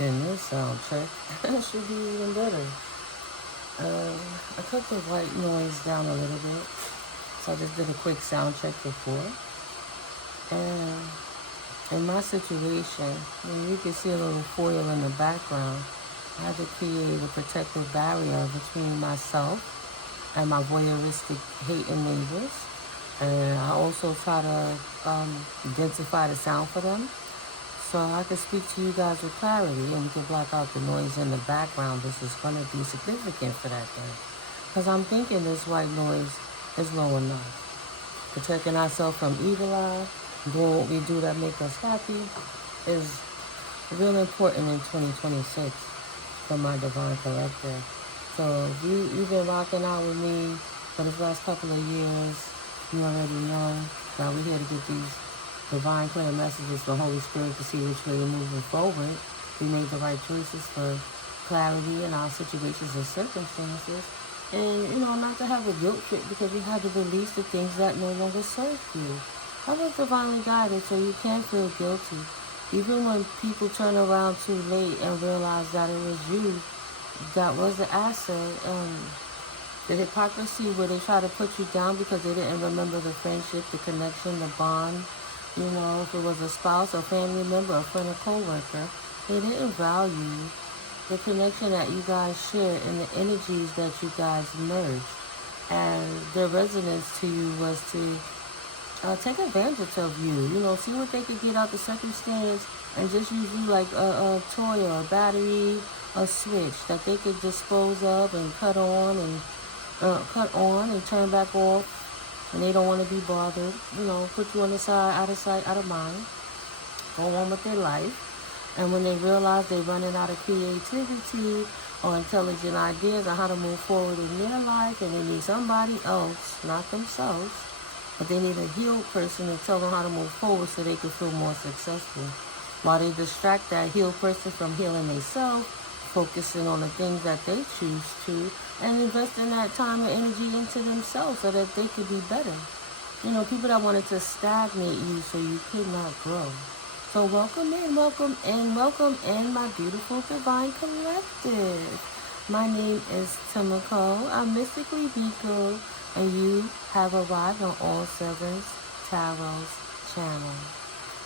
And this sound check should be even better. I cut the white noise down a little bit. So I just did a quick sound check before. And in my situation, you can see a little foil in the background. I had to create a protective barrier between myself and my voyeuristic hating neighbors. And I also try to densify the sound for them so I can speak to you guys with clarity and we can block out the noise in the background. This is going to be significant for that thing. Because I'm thinking this white noise is low enough. Protecting ourselves from evil eye, doing what we do that make us happy is really important in 2026 for my divine collective. So if you've been rocking out with me for the last couple of years, you already know that we're here to get these divine clear messages from Holy Spirit to see which way we're moving forward. We made the right choices for clarity in our situations and circumstances. And, not to have a guilt trip because you had to release the things that no longer serve you. I was divinely guided so you can't feel guilty. Even when people turn around too late and realize that it was you that was the asset. The hypocrisy where they try to put you down because they didn't remember the friendship, the connection, the bond. If it was a spouse, a family member, a friend, a co-worker, they didn't value the connection that you guys shared and the energies that you guys merged. And their resonance to you was to take advantage of you. See what they could get out the circumstance and just use you like a toy or a battery, a switch that they could dispose of and cut on and turn back off. And they don't want to be bothered, put you on the side, out of sight, out of mind, go on with their life. And when they realize they're running out of creativity or intelligent ideas on how to move forward in their life, and they need somebody else, not themselves, but they need a healed person to tell them how to move forward so they can feel more successful. While they distract that healed person from healing themselves, focusing on the things that they choose to, and investing that time and energy into themselves so that they could be better. People that wanted to stagnate you so you could not grow. So welcome in, my beautiful divine collective. My name is Timiko. I'm Mystically Biko, and you have arrived on All Sevens Tarot's channel.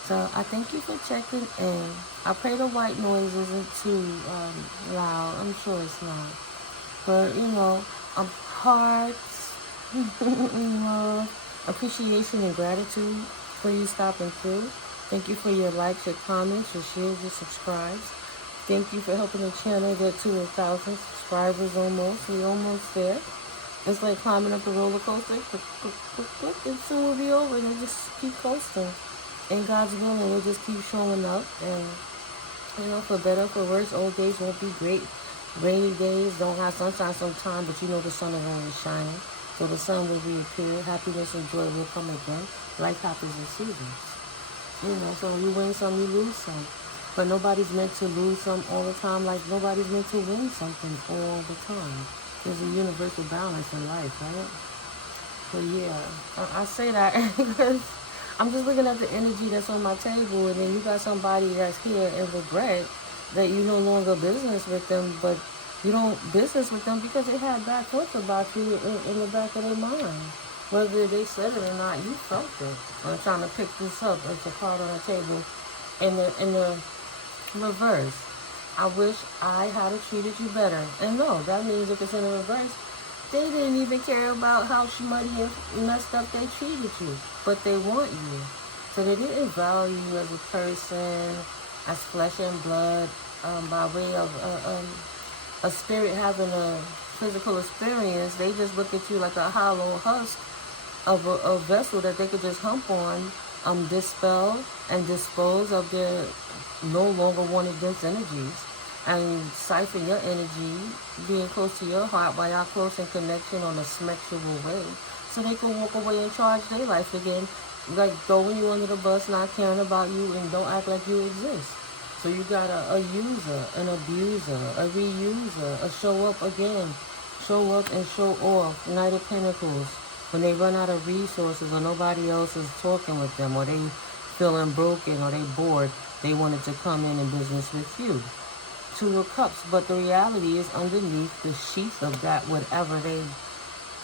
So I thank you for checking in. I pray the white noise isn't too loud. I'm sure it's not. But, hearts, love, appreciation, and gratitude for you stopping through. Thank you for your likes, your comments, your shares, your subscribes. Thank you for helping the channel get to 1,000 subscribers almost. We're almost there. It's like climbing up a roller coaster. Click, click, click, click, and soon we'll be over. And just keep coasting. In God's will, and we'll just keep showing up. And, for better, for worse, old days won't be great. Rainy days don't have sunshine sometime, but the sun is always shining. So the sun will reappear. Happiness and joy will come again. Life happens in seasons. So you win some, you lose some. But nobody's meant to lose some all the time, like nobody's meant to win something all the time. There's a universal balance in life, right? So yeah, I say that because I'm just looking at the energy that's on my table, and then you got somebody that's here and regret that you no longer business with them, but you don't business with them because they had bad thoughts about you in the back of their mind. Whether they said it or not, you felt it. I'm trying to pick this up as a card on the table in the reverse. I wish I had treated you better. And no, that means if it's in the reverse, they didn't even care about how muddy and messed up they treated you. But they want you. So they didn't value you as a person, as flesh and blood, by way of a spirit having a physical experience. They just look at you like a hollow husk of a vessel that they could just hump on, dispel and dispose of their no longer wanted dense energies, and siphon your energy, being close to your heart by y'all close in connection on a sexual way, so they can walk away and charge their life again, like throwing you under the bus, not caring about you, and don't act like you exist. So you got a user, an abuser, a reuser, a show up again, show up and show off, Knight of Pentacles. When they run out of resources or nobody else is talking with them, or they feeling broken or they bored, they wanted to come in and business with you. Two of Cups. But the reality is underneath the sheath of that, whatever they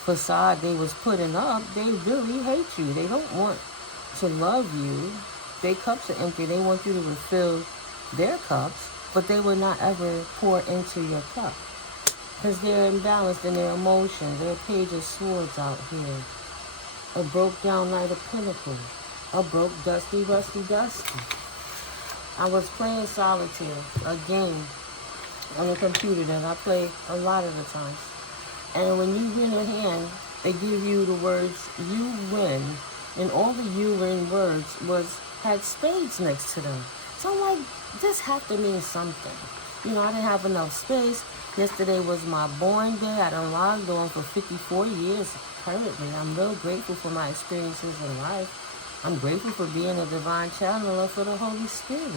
facade they was putting up, they really hate you. They don't want to love you. Their cups are empty. They want you to refill their cups, but they will not ever pour into your cup because they're imbalanced in their emotions. They're a page of swords out here. A broke down Knight of Pentacles. A broke, dusty, rusty, dusty. I was playing solitaire, a game on the computer that I play a lot of the times. And when you win a hand, they give you the words, you win. And all the you win words had spades next to them. So I'm like, this have to mean something. You know, I didn't have enough space. Yesterday was my born day. I done logged on for 54 years currently. I'm real grateful for my experiences in life. I'm grateful for being a divine channeler for the Holy Spirit.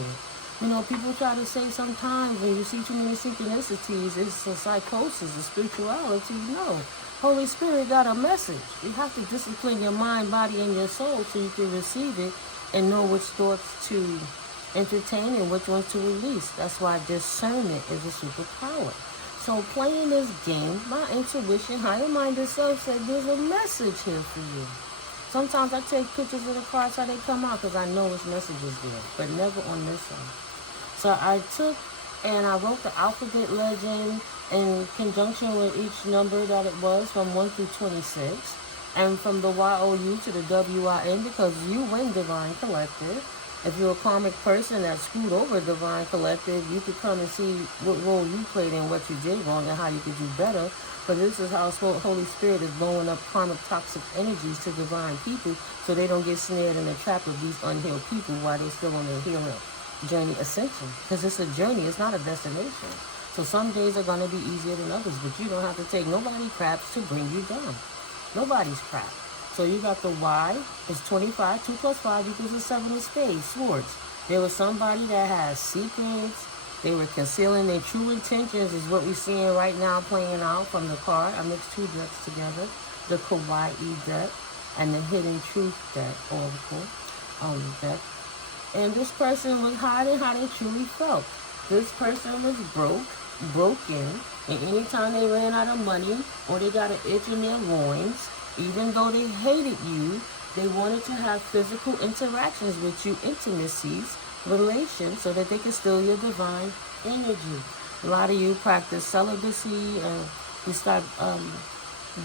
You know, people try to say sometimes when you see too many synchronicities, it's a psychosis, a spirituality. No. Holy Spirit got a message. You have to discipline your mind, body, and your soul so you can receive it and know which thoughts to entertain and which ones to release. That's why discernment is a superpower. So playing this game, my intuition, higher-minded self said there's a message here for you. Sometimes I take pictures of the cards how they come out because I know which message is there, but never on this one. So I took and I wrote the alphabet legend in conjunction with each number that it was from 1 through 26, and from the YOU to the WIN, because you win Divine Collective. If you're a karmic person that screwed over Divine Collective, you could come and see what role you played and what you did wrong and how you could do better. But this is how Holy Spirit is blowing up karmic toxic energies to divine people so they don't get snared in the trap of these unhealed people while they're still on their healing journey ascension. Because it's a journey, it's not a destination. So some days are going to be easier than others, but you don't have to take nobody's craps to bring you down. Nobody's crap. So you got the Y, it's 25, 2 plus 5 equals a 7 of spades, swords. There was somebody that has secrets. They were concealing their true intentions is what we're seeing right now playing out from the card. I mixed two decks together, the Kawaii deck and the Hidden Truth deck, Oracle deck. And this person was hiding how they truly felt. This person was broken, and anytime they ran out of money or they got an itch in their loins, even though they hated you, they wanted to have physical interactions with you, intimacies, relations, so that they can steal your divine energy. A lot of you practice celibacy and you start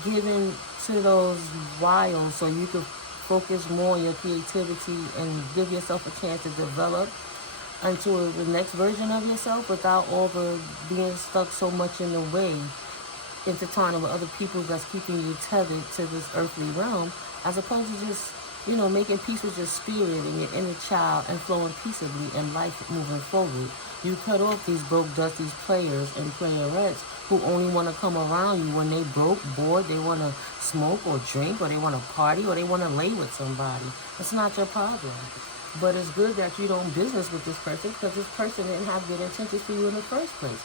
giving to those wiles so you can focus more on your creativity and give yourself a chance to develop into the next version of yourself without being stuck so much in the way, intertwining with other people that's keeping you tethered to this earthly realm, as opposed to just, you know, making peace with your spirit and your inner child and flowing peaceably in life moving forward. You cut off these broke, dusty players and playerettes who only want to come around you when they broke, bored, they want to smoke or drink, or they want to party, or they want to lay with somebody. It's not your problem. But it's good that you don't business with this person because this person didn't have good intentions for you in the first place.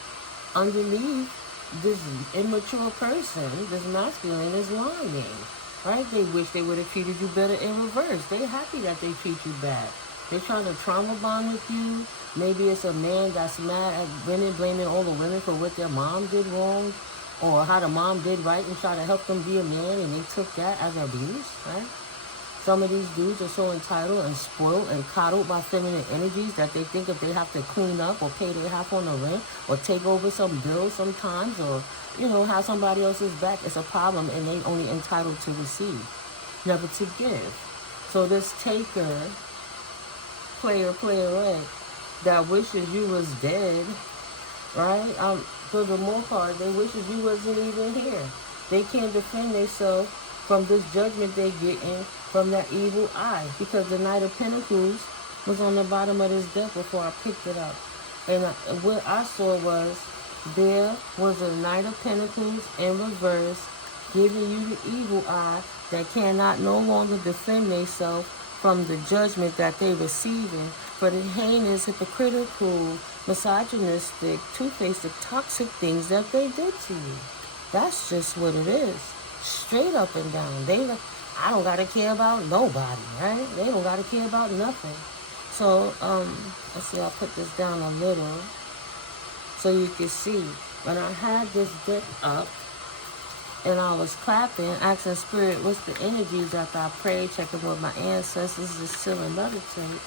Underneath this immature person, this masculine, is lying. Right? They wish they would have treated you better in reverse. They're happy that they treat you bad. They're trying to trauma bond with you. Maybe it's a man that's mad at women, blaming all the women for what their mom did wrong or how the mom did right and try to help them be a man, and they took that as abuse, right? Some of these dudes are so entitled and spoiled and coddled by feminine energies that they think if they have to clean up or pay their half on the rent or take over some bills sometimes or, you know, have somebody else's back, it's a problem, and they only entitled to receive, never to give. So this taker, playerette, that wishes you was dead, right? For the most part, they wishes you wasn't even here. They can't defend themselves from this judgment they're getting from that evil eye, because the Knight of Pentacles was on the bottom of this deck before I picked it up. And what I saw was there was a Knight of Pentacles in reverse giving you the evil eye that cannot no longer defend themselves from the judgment that they're receiving for the heinous, hypocritical, misogynistic, two-faced, toxic things that they did to you. That's just what it is. Straight up and down. I don't gotta care about nobody, right? They don't gotta care about nothing. So, let's see, I'll put this down a little so you can see. When I had this deck up and I was clapping, asking Spirit, what's the energies after I prayed, checking with my ancestors, just chill and meditate.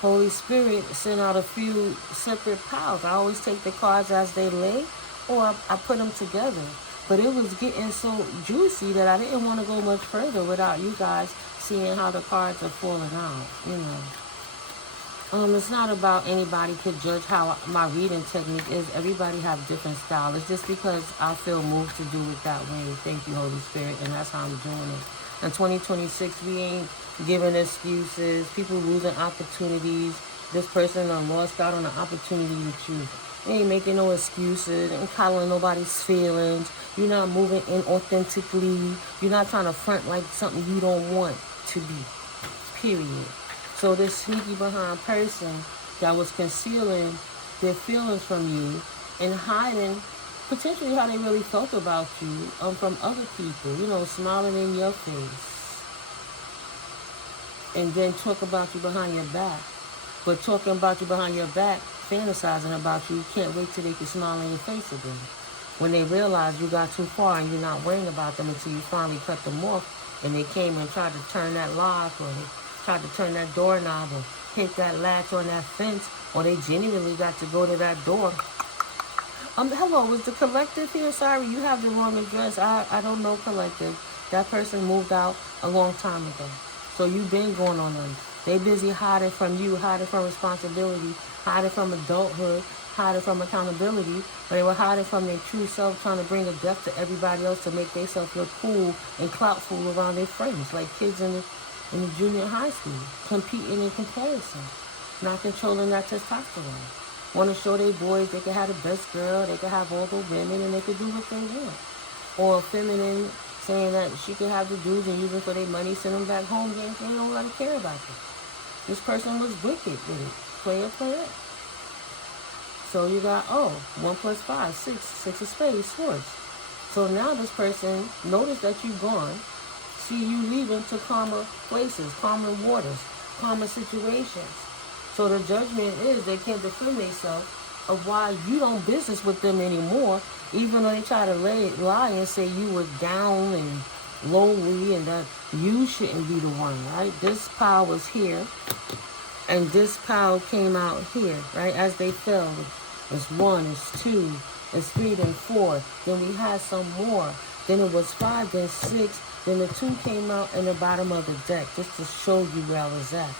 Holy Spirit sent out a few separate piles. I always take the cards as they lay, or I put them together. But it was getting so juicy that I didn't want to go much further without you guys seeing how the cards are falling out, you know. It's not about anybody could judge how my reading technique is. Everybody have different style. It's just because I feel moved to do it that way. Thank you, Holy Spirit, and that's how I'm doing it. In 2026, we ain't giving excuses. People losing opportunities. This person lost out on an opportunity with you. You ain't making no excuses. Ain't coddling nobody's feelings. You're not moving inauthentically. You're not trying to front like something you don't want to be. Period. So this sneaky behind person that was concealing their feelings from you and hiding potentially how they really felt about you from other people, you know, smiling in your face. And then talk about you behind your back. But talking about you behind your back, fantasizing about you, can't wait till they can smile in your face again. When they realize you got too far and you're not worrying about them until you finally cut them off and they came and tried to turn that lock, or they tried to turn that doorknob or hit that latch on that fence, or they genuinely got to go to that door. Hello, is the collective here? Sorry, you have the wrong address. I don't know collective. That person moved out a long time ago. So you've been going on them. They busy hiding from you, hiding from responsibility, hiding from adulthood, hiding from accountability, but they were hiding from their true self, trying to bring a death to everybody else to make themselves look cool and cloutful around their friends, like kids in the junior high school, competing in comparison, not controlling that testosterone. Want to show their boys they can have the best girl, they can have all the women, and they can do what they want. Or feminine saying that she can have the dudes and use them for their money, send them back home, they don't really care about them. This person was wicked with it. Play it. So you got, 1 plus 5, 6, 6 of spades, swords. So now this person noticed that you're gone, see you leaving to calmer places, calmer waters, calmer situations. So the judgment is they can't defend themselves of why you don't business with them anymore, even though they try to lie and say you were down and lowly and that you shouldn't be the one, right? This pile was here, and this pile came out here, right? As they fell, it's 1, it's 2, it's 3, then 4. Then we had some more. Then it was 5, then 6. Then the 2 came out in the bottom of the deck, just to show you where I was at.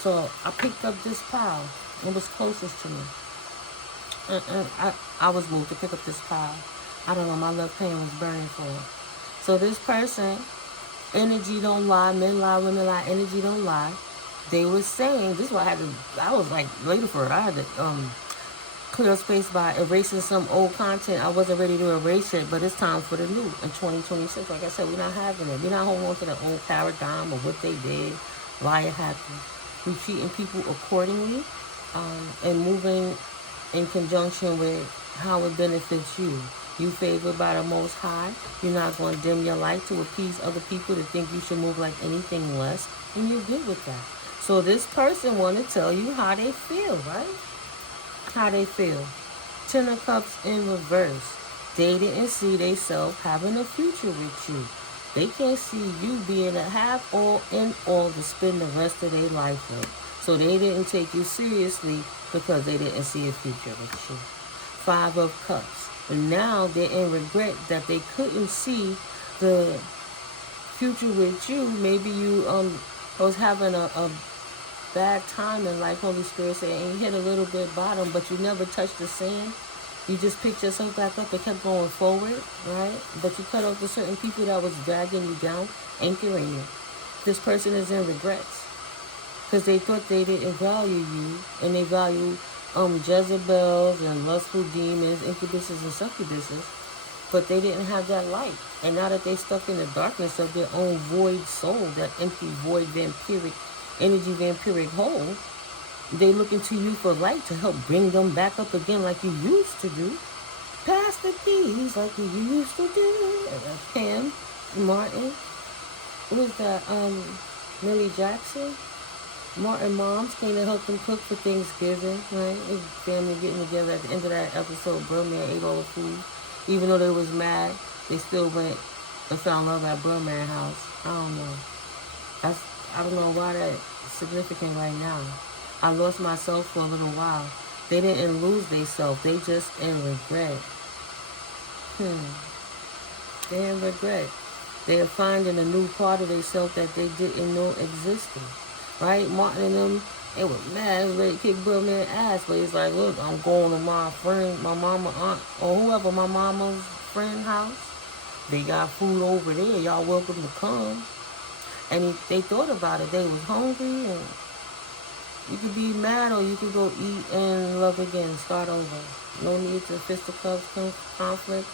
So I picked up this pile. It was closest to me. And I was moved to pick up this pile. I don't know, my left hand was burning for it. So this person, energy don't lie, men lie, women lie, energy don't lie. They were saying, this is why I was like later for it. I had to clear space by erasing some old content. I wasn't ready to erase it, but it's time for the new in 2026. Like I said, we're not having it. We're not holding on to the old paradigm of what they did, why it happened. We're treating people accordingly and moving in conjunction with how it benefits you. You favored by the Most High. You're not going to dim your light to appease other people to think you should move like anything less, and you're good with that. So this person want to tell you how they feel, right? How they feel. 10 of Cups in reverse. They didn't see themselves having a future with you. They can't see you being a half all in all to spend the rest of their life with. So they didn't take you seriously because they didn't see a future with you. 5 of Cups. But now they're in regret that they couldn't see the future with you. Maybe you was having a bad time in life, Holy Spirit said, and you hit a little bit bottom, but you never touched the sand. You just picked yourself back up and kept going forward, right? But you cut off the certain people that was dragging you down, anchoring you. This person is in regrets because they thought they didn't value you, and they value Jezebels and lustful demons, incubuses and succubuses, but they didn't have that light. And now that they're stuck in the darkness of their own void soul, that empty void vampiric energy, vampiric hole, they looking to you for light to help bring them back up again like you used to do. Pass the keys like you used to do. Pam Martin. Who is that? Millie Jackson. Martin moms came to help them cook for Thanksgiving, right? His family getting together. At the end of that episode, Birdman ate all the food. Even though they was mad, they still went and found love at Birdman house. I don't know. That's, I don't know why that's significant right now. I lost myself for a little while. They didn't lose themselves. They just in regret. They in regret. They are finding a new part of themselves that they didn't know existed. Right? Martin and them, they were mad. They was ready to kick Birdman's ass. But he's like, look, I'm going to my friend, my mama, aunt, or whoever, my mama's friend house. They got food over there. Y'all welcome to come. And they thought about it. They was hungry, and you could be mad or you could go eat and love again, start over. No need to fisticuffs, conflict.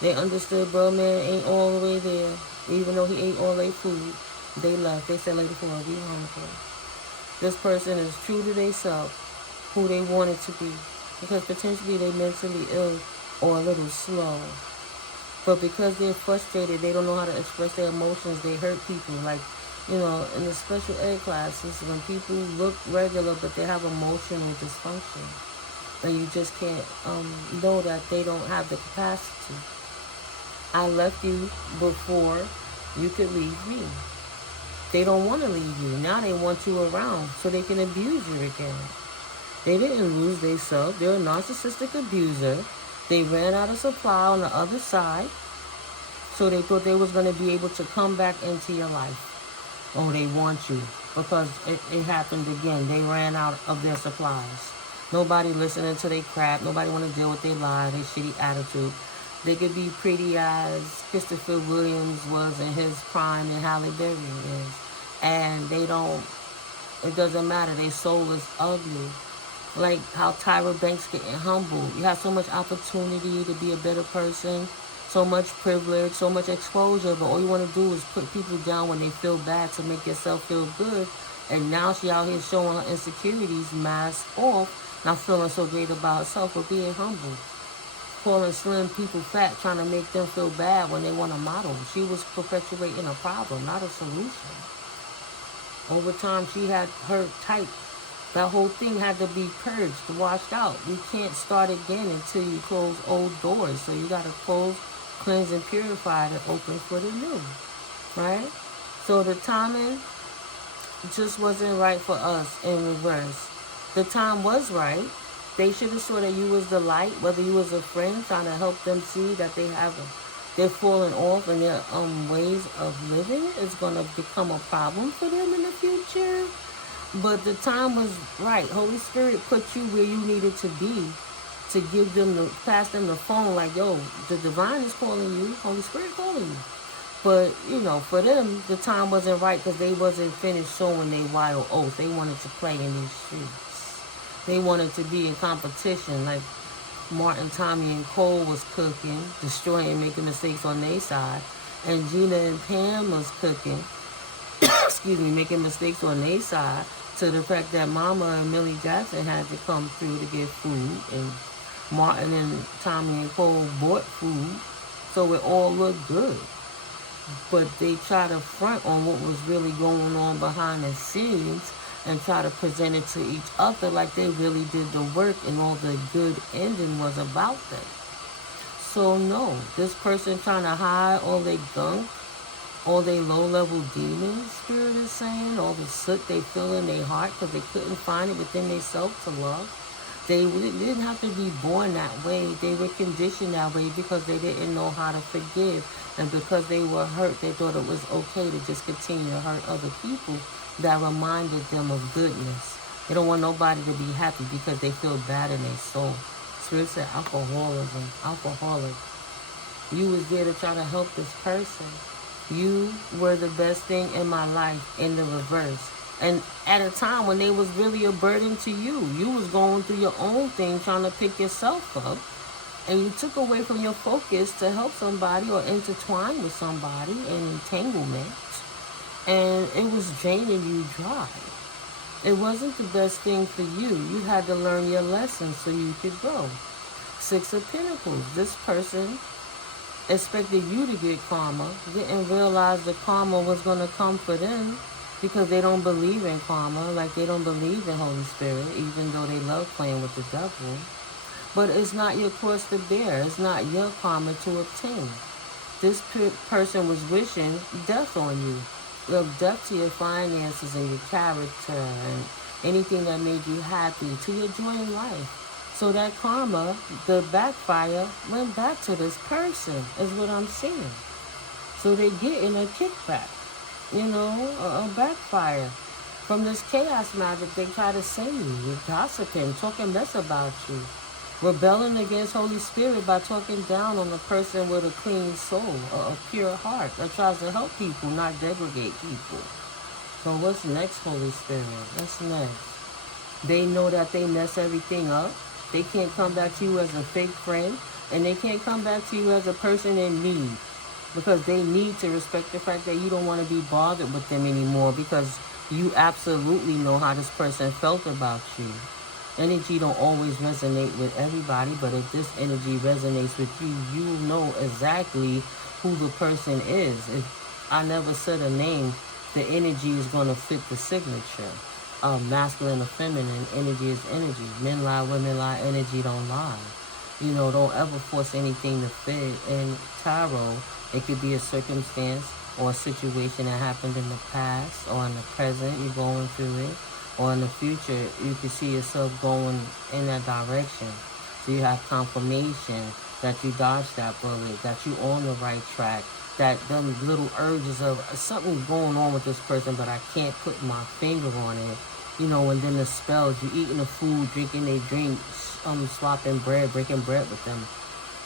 They understood Birdman ain't all the way there. Even though he ate all their food, they left. They said later for a we hungry. This person is true to themselves, who they wanted to be. Because potentially they mentally ill or a little slow. But because they're frustrated, they don't know how to express their emotions. They hurt people. Like, you know, in the special ed classes, when people look regular, but they have emotional dysfunction. And you just can't know that they don't have the capacity. I left you before you could leave me. They don't want to leave you. Now they want you around so they can abuse you again. They didn't lose themselves. They're a narcissistic abuser. They ran out of supply on the other side. So they thought they was going to be able to come back into your life. Oh, they want you. Because it happened again. They ran out of their supplies. Nobody listening to their crap. Nobody want to deal with their lie, their shitty attitude. They could be pretty as Christopher Williams was in his prime and Halle Berry is. And they don't, it doesn't matter. Their soul is ugly. Like how Tyra Banks getting humbled. You have so much opportunity to be a better person, so much privilege, so much exposure, but all you want to do is put people down when they feel bad to make yourself feel good. And now she out here showing her insecurities, mask off, not feeling so great about herself, but being humble. Calling slim people fat, trying to make them feel bad when they want a model. She was perpetuating a problem, not a solution. Over time, she had her type. That whole thing had to be purged, washed out. You can't start again until you close old doors. So you got to close, cleanse, and purify to open for the new, right? So the timing just wasn't right for us in reverse. The time was right. They should have saw that you was the light, whether you was a friend trying to help them see that they're falling off and their ways of living is going to become a problem for them in the future. But the time was right. Holy Spirit put you where you needed to be to give them pass them the phone like, yo, the divine is calling you, Holy Spirit calling you. But, you know, for them, the time wasn't right because they wasn't finished showing their wild oats. They wanted to play in these streets. They wanted to be in competition like Martin, Tommy, and Cole was cooking, destroying, making mistakes on their side. And Gina and Pam was cooking, making mistakes on their side, to the fact that Mama and Millie Jackson had to come through to get food, and Martin and Tommy and Cole bought food, so it all looked good. But they tried to front on what was really going on behind the scenes and try to present it to each other like they really did the work and all the good ending was about them. So no, this person trying to hide all their gunk, all their low-level demons, Spirit is saying, all the soot they feel in their heart because they couldn't find it within themselves to love. They didn't have to be born that way. They were conditioned that way because they didn't know how to forgive. And because they were hurt, they thought it was okay to just continue to hurt other people that reminded them of goodness. They don't want nobody to be happy because they feel bad in their soul. Spirit said alcoholism, alcoholic. You was there to try to help this person. You were the best thing in my life in the reverse. And at a time when they was really a burden to you. You was going through your own thing, trying to pick yourself up. And you took away from your focus to help somebody or intertwine with somebody in entanglement. And it was draining you dry. It wasn't the best thing for you. You had to learn your lesson so you could grow. 6 of Pentacles. This person expected you to get karma. Didn't realize the karma was going to come for them. because they don't believe in karma, like they don't believe in Holy Spirit, even though they love playing with the devil. But it's not your cross to bear. It's not your karma to obtain. This person was wishing death on you. Death to your finances and your character and anything that made you happy, to your joy in life. So that karma, the backfire, went back to this person, is what I'm saying. So they're getting a kickback, a backfire. From this chaos magic, they try to say you, gossiping, talking mess about you, rebelling against Holy Spirit by talking down on a person with a clean soul, a pure heart that tries to help people, not degrade people. So what's next, Holy Spirit? What's next? They know that they mess everything up. They can't come back to you as a fake friend, and they can't come back to you as a person in need, because they need to respect the fact that you don't want to be bothered with them anymore, because you absolutely know how this person felt about you. Energy don't always resonate with everybody, but if this energy resonates with you, you know exactly who the person is. If I never said a name, the energy is going to fit the signature. Masculine or feminine, energy is energy. Men lie, women lie, energy don't lie. Don't ever force anything to fit. In tarot, it could be a circumstance or a situation that happened in the past or in the present, you're going through it. Or in the future, you can see yourself going in that direction. So you have confirmation that you dodged that bullet, that you're on the right track, that them little urges of something going on with this person, but I can't put my finger on it. And then the spells, you eating the food, drinking their drinks, swapping bread, breaking bread with them.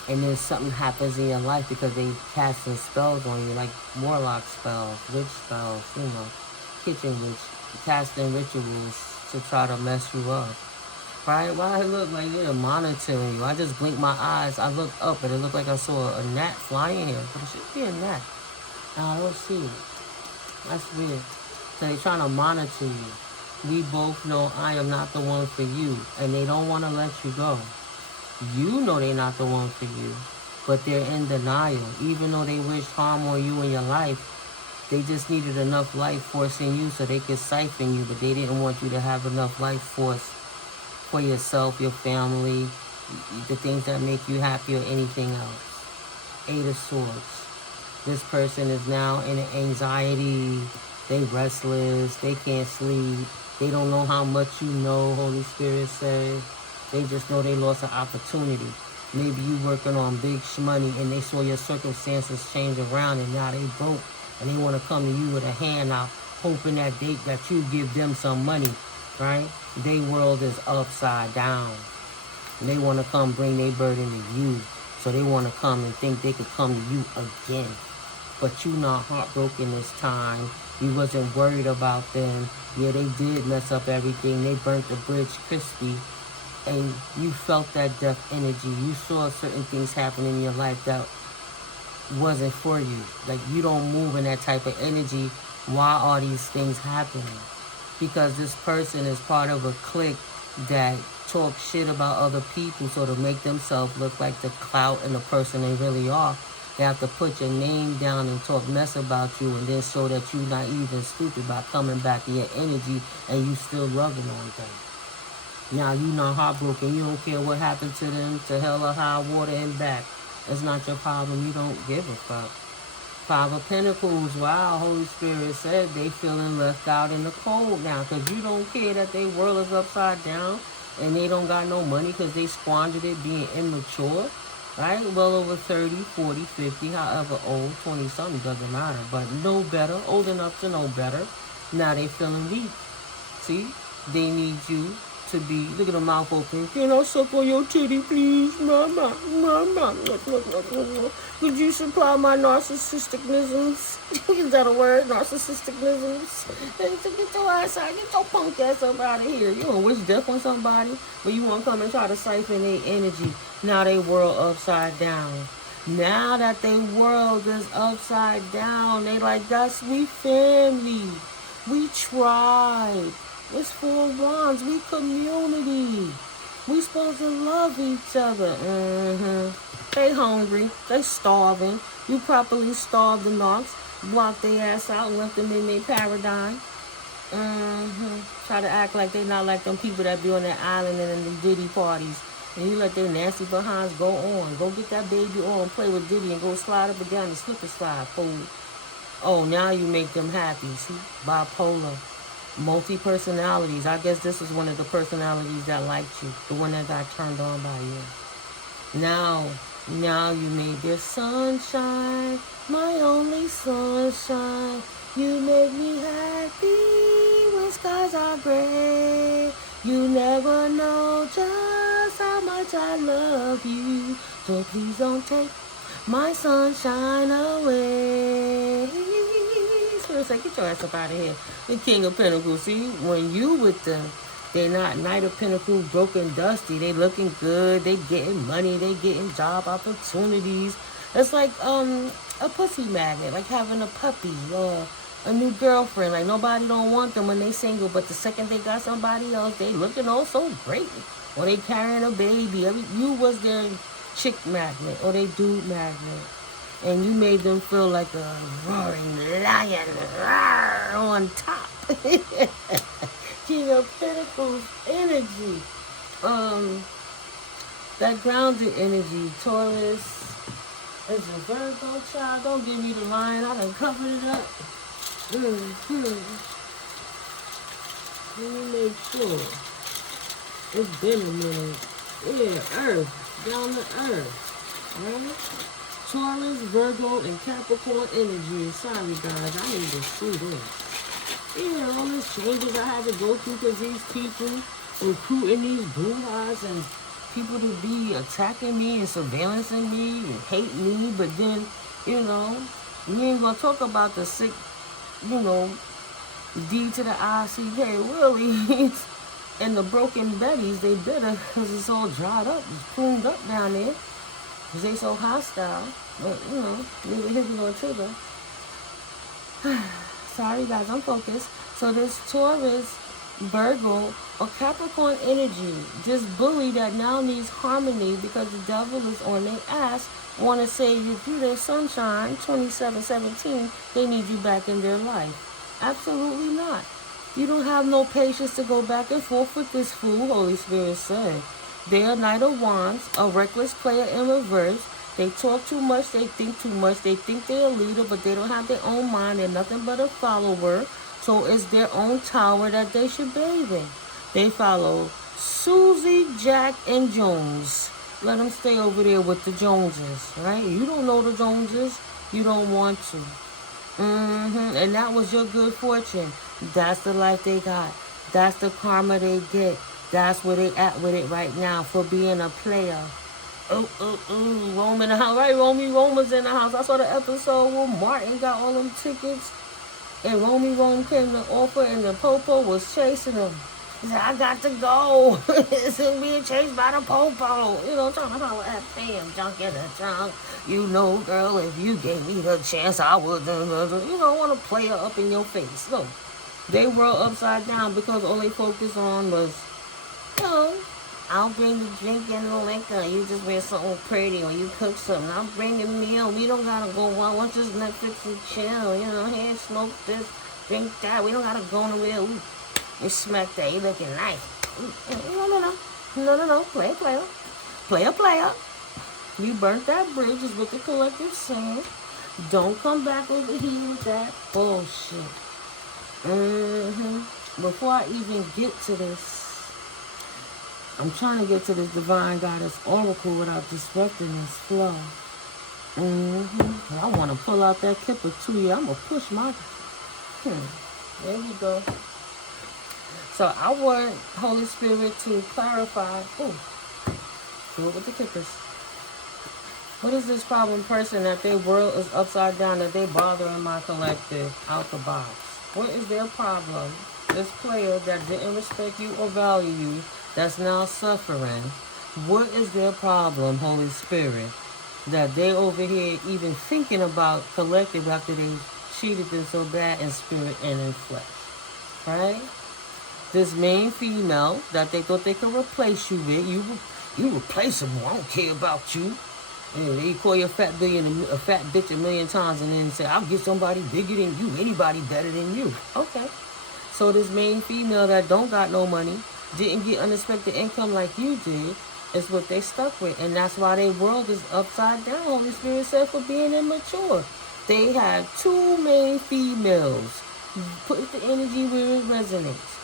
And then something happens in your life because they casting spells on you, like warlock spells, witch spells, kitchen witch, casting rituals to try to mess you up. Right? Why it look like they're monitoring you? I just blinked my eyes. I looked up and it looked like I saw a gnat flying here. But it should be a gnat. I don't see it. That's weird. So they're trying to monitor you. We both know I am not the one for you. And they don't want to let you go. You know they're not the one for you. But they're in denial. Even though they wish harm on you in your life, they just needed enough life force in you so they could siphon you, but they didn't want you to have enough life force for yourself, your family, the things that make you happy or anything else. 8 of Swords. This person is now in anxiety. They restless. They can't sleep. They don't know how much you know, Holy Spirit says. They just know they lost an opportunity. Maybe you working on big money and they saw your circumstances change around and now they broke. And they want to come to you with a handout, hoping that you give them some money, right? Their world is upside down. And they want to come bring their burden to you. So they want to come and think they could come to you again. But you not heartbroken this time. You wasn't worried about them. Yeah, they did mess up everything. They burnt the bridge crispy. And you felt that death energy. You saw certain things happen in your life that wasn't for you. Like, you don't move in that type of energy. Why are these things happening? Because this person is part of a clique that talk shit about other people, so to make themselves look like the clout and the person they really are, they have to put your name down and talk mess about you, and then show that you're not even stupid by coming back in your energy and you still loving on them. Now you not heartbroken. You don't care what happened to them, to hell or high water and back. It's not your problem. You don't give a fuck. 5 of Pentacles. Wow, Holy Spirit said they feeling left out in the cold now, because you don't care that their world is upside down and they don't got no money because they squandered it being immature, right? Well over 30, 40, 50, however old, 20-something, doesn't matter. But know better, old enough to know better. Now they feeling weak. See? They need you to be, look at the mouth open. Can I suck on your titty, please, mama? Mama. Could you supply my narcissisticnisms? Is that a word? Narcissisticnisms? Get your ass out. Get your punk ass up out of here. You want to wish death on somebody, but you want to come and try to siphon their energy. Now they world upside down. Now that their world is upside down, they like, that's we family. We tribe. It's 4 Wands. We community. We supposed to love each other. They hungry. They starving. You properly starved the narcs, blocked their ass out, and left them in their paradigm. Try to act like they not like them people that be on that island and in the Diddy parties. And you let their nasty behinds go on. Go get that baby on, play with Diddy, and go slide up and down the slipper slide, fool. Oh, now you make them happy. See? Bipolar. Multi-personalities. I guess this is one of the personalities that liked you. The one that got turned on by you. Now you made this sunshine, my only sunshine. You make me happy when skies are gray. You never know just how much I love you. So please don't take my sunshine away. Spirit say, get your ass up out of here. The King of Pentacles. See, when you with them, they not Knight of Pentacles, broken, dusty. They looking good. They getting money. They getting job opportunities. It's like a pussy magnet, like having a puppy or a new girlfriend. Like nobody don't want them when they single, but the second they got somebody else, they looking all so great. Or they carrying a baby. You was their chick magnet or they dude magnet. And you made them feel like a roaring lion on top. King of Pentacles energy. That grounded energy. Taurus is a Virgo child. Don't give me the line. I done covered it up. Let me make sure. It's been a minute. Yeah, Earth. Down to Earth. Right? Taurus, Virgo, and Capricorn energy. Sorry, guys. I need to see this. Yeah, all these changes I had to go through because these people recruiting these boo-haws and people to be attacking me and surveillancing me and hate me. But then, you know, we ain't going to talk about the sick, you know, D to the ICK, really. And the broken Bettys, they bitter because it's all dried up, it's pruned up down there. Because they so hostile. But, you know, neither here nor trigger. Sorry, guys, I'm focused. So this Taurus, Virgo, or Capricorn energy, this bully that now needs harmony because the devil is on their ass, want to say if you their sunshine, 2717, they need you back in their life. Absolutely not. You don't have no patience to go back and forth with this fool, Holy Spirit said. They are Knight of Wands, a reckless player in reverse. They talk too much, they think too much. They think they're a leader, but they don't have their own mind. They're nothing but a follower. So it's their own tower that they should bathe in. They follow Susie, Jack, and Jones. Let them stay over there with the Joneses, right? You don't know the Joneses. You don't want to. And that was your good fortune. That's the life they got. That's the karma they get. That's where they at with it right now for being a player. Rome in the house. Right, Rome's in the house. I saw the episode where Martin got all them tickets. And Rome came to offer and the Popo was chasing him. He said, I got to go. It's being chased by the Popo. You know, trying to holler at Pam, junk in the trunk. You know, girl, if you gave me the chance, I would. You don't want to play her up in your face. No. They were upside down because all they focused on was, you know, I'll bring the drink and the liquor. You just wear something pretty or you cook something. I'll bring a meal. We don't gotta go watch this Netflix and chill. You know, here, smoke this, drink that. We don't gotta go nowhere. Ooh, you smack that. You looking nice. No. Player. You burnt that bridge is what the collective saying. Don't come back over here with that bullshit. Before I even get to this, I'm trying to get to this divine goddess oracle without disrupting this flow. I want to pull out that kipper to you. I'm going to push my... There we go. So I want Holy Spirit to clarify... do it with the kippers. What is this problem person that their world is upside down, that they bothering my collective out the box? What is their problem? This player that didn't respect you or value you, that's now suffering. What is their problem, Holy Spirit, that they over here even thinking about collective after they cheated them so bad in spirit and in flesh, right? This main female that they thought they could replace you with, you replaceable, I don't care about you. Yeah, they call you a fat bitch a million times and then say, I'll get somebody bigger than you, anybody better than you. Okay. So this main female that don't got no money, didn't get unexpected income like you did, is what they stuck with. And that's why their world is upside down, Holy Spirit said, for being immature. They have two main females. Put the energy where it resonates.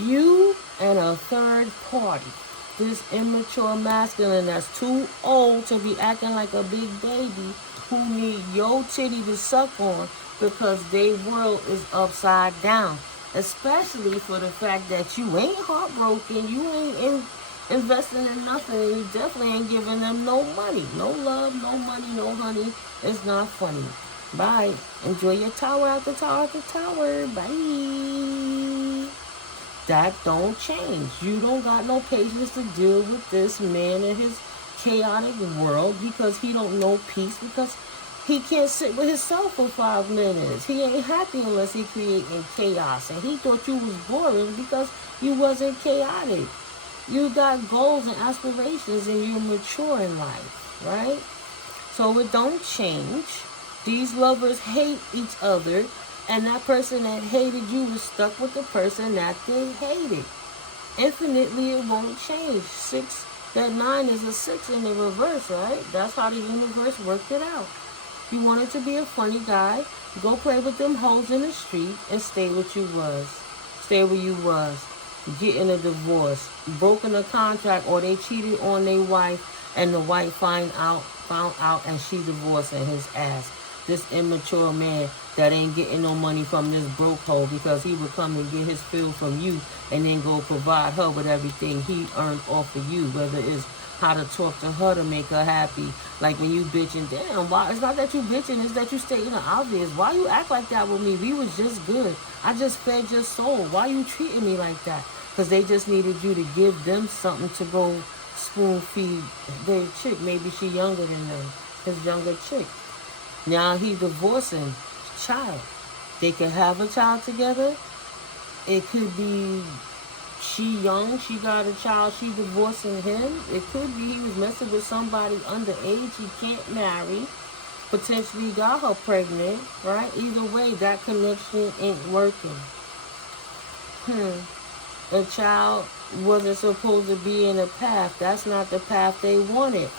You and a third party. This immature masculine that's too old to be acting like a big baby, who need your titty to suck on because their world is upside down. Especially for the fact that you ain't heartbroken, you ain't investing in nothing, and you definitely ain't giving them no money. No love, no money, no honey. It's not funny. Bye. Enjoy your tower after tower after tower. Bye. That don't change. You don't got no patience to deal with this man and his chaotic world because he don't know peace, because he can't sit with himself for 5 minutes. He ain't happy unless he creating chaos. And he thought you was boring because you wasn't chaotic. You got goals and aspirations and you're mature in life, right? So it don't change. These lovers hate each other, and that person that hated you is stuck with the person that they hated. Infinitely, it won't change. That 9 is a 6 in the reverse, right? That's how the universe worked it out. You wanted to be a funny guy, go play with them hoes in the street and stay what you was. Stay where you was. Getting a divorce, broken a contract, or they cheated on their wife and the wife found out and she divorcing his ass. This immature man that ain't getting no money from this broke hoe because he would come and get his fill from you and then go provide her with everything he earned off of you, whether it's how to talk to her to make her happy. Like when you bitching, damn, why? It's not that you bitching, it's that you stating the obvious. Why you act like that with me? We was just good. I just fed your soul. Why you treating me like that? Because they just needed you to give them something to go spoon feed their chick. Maybe she younger than them, his younger chick. Now he divorcing child. They could have a child together. It could be she young, she got a child, she divorcing him. It could be he was messing with somebody underage he can't marry. Potentially got her pregnant, right? Either way, that connection ain't working. A child wasn't supposed to be in a path. That's not the path they wanted.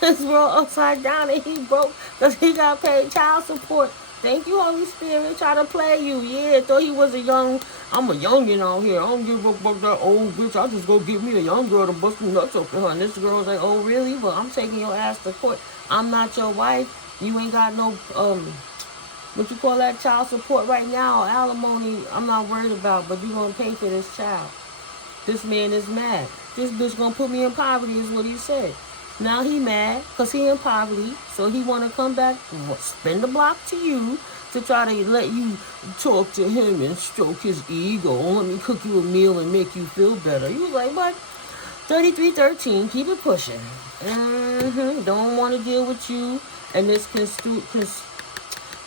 His world upside down and he broke because he got paid child support. Thank you, Holy Spirit. Try to play you. Yeah, thought he was I'm a youngin' out here. I don't give a fuck that old bitch. I just go get me a young girl to bust some nuts up in her. And this girl's like, oh, really? Well, I'm taking your ass to court. I'm not your wife. You ain't got no, what you call that, child support right now. Alimony, I'm not worried about, but you going to pay for this child. This man is mad. This bitch going to put me in poverty is what he said. Now he mad because he in poverty, so he want to come back, spin the block to you to try to let you talk to him and stroke his ego. Let me cook you a meal and make you feel better. You was like, what? 3313, keep it pushing. Don't want to deal with you and this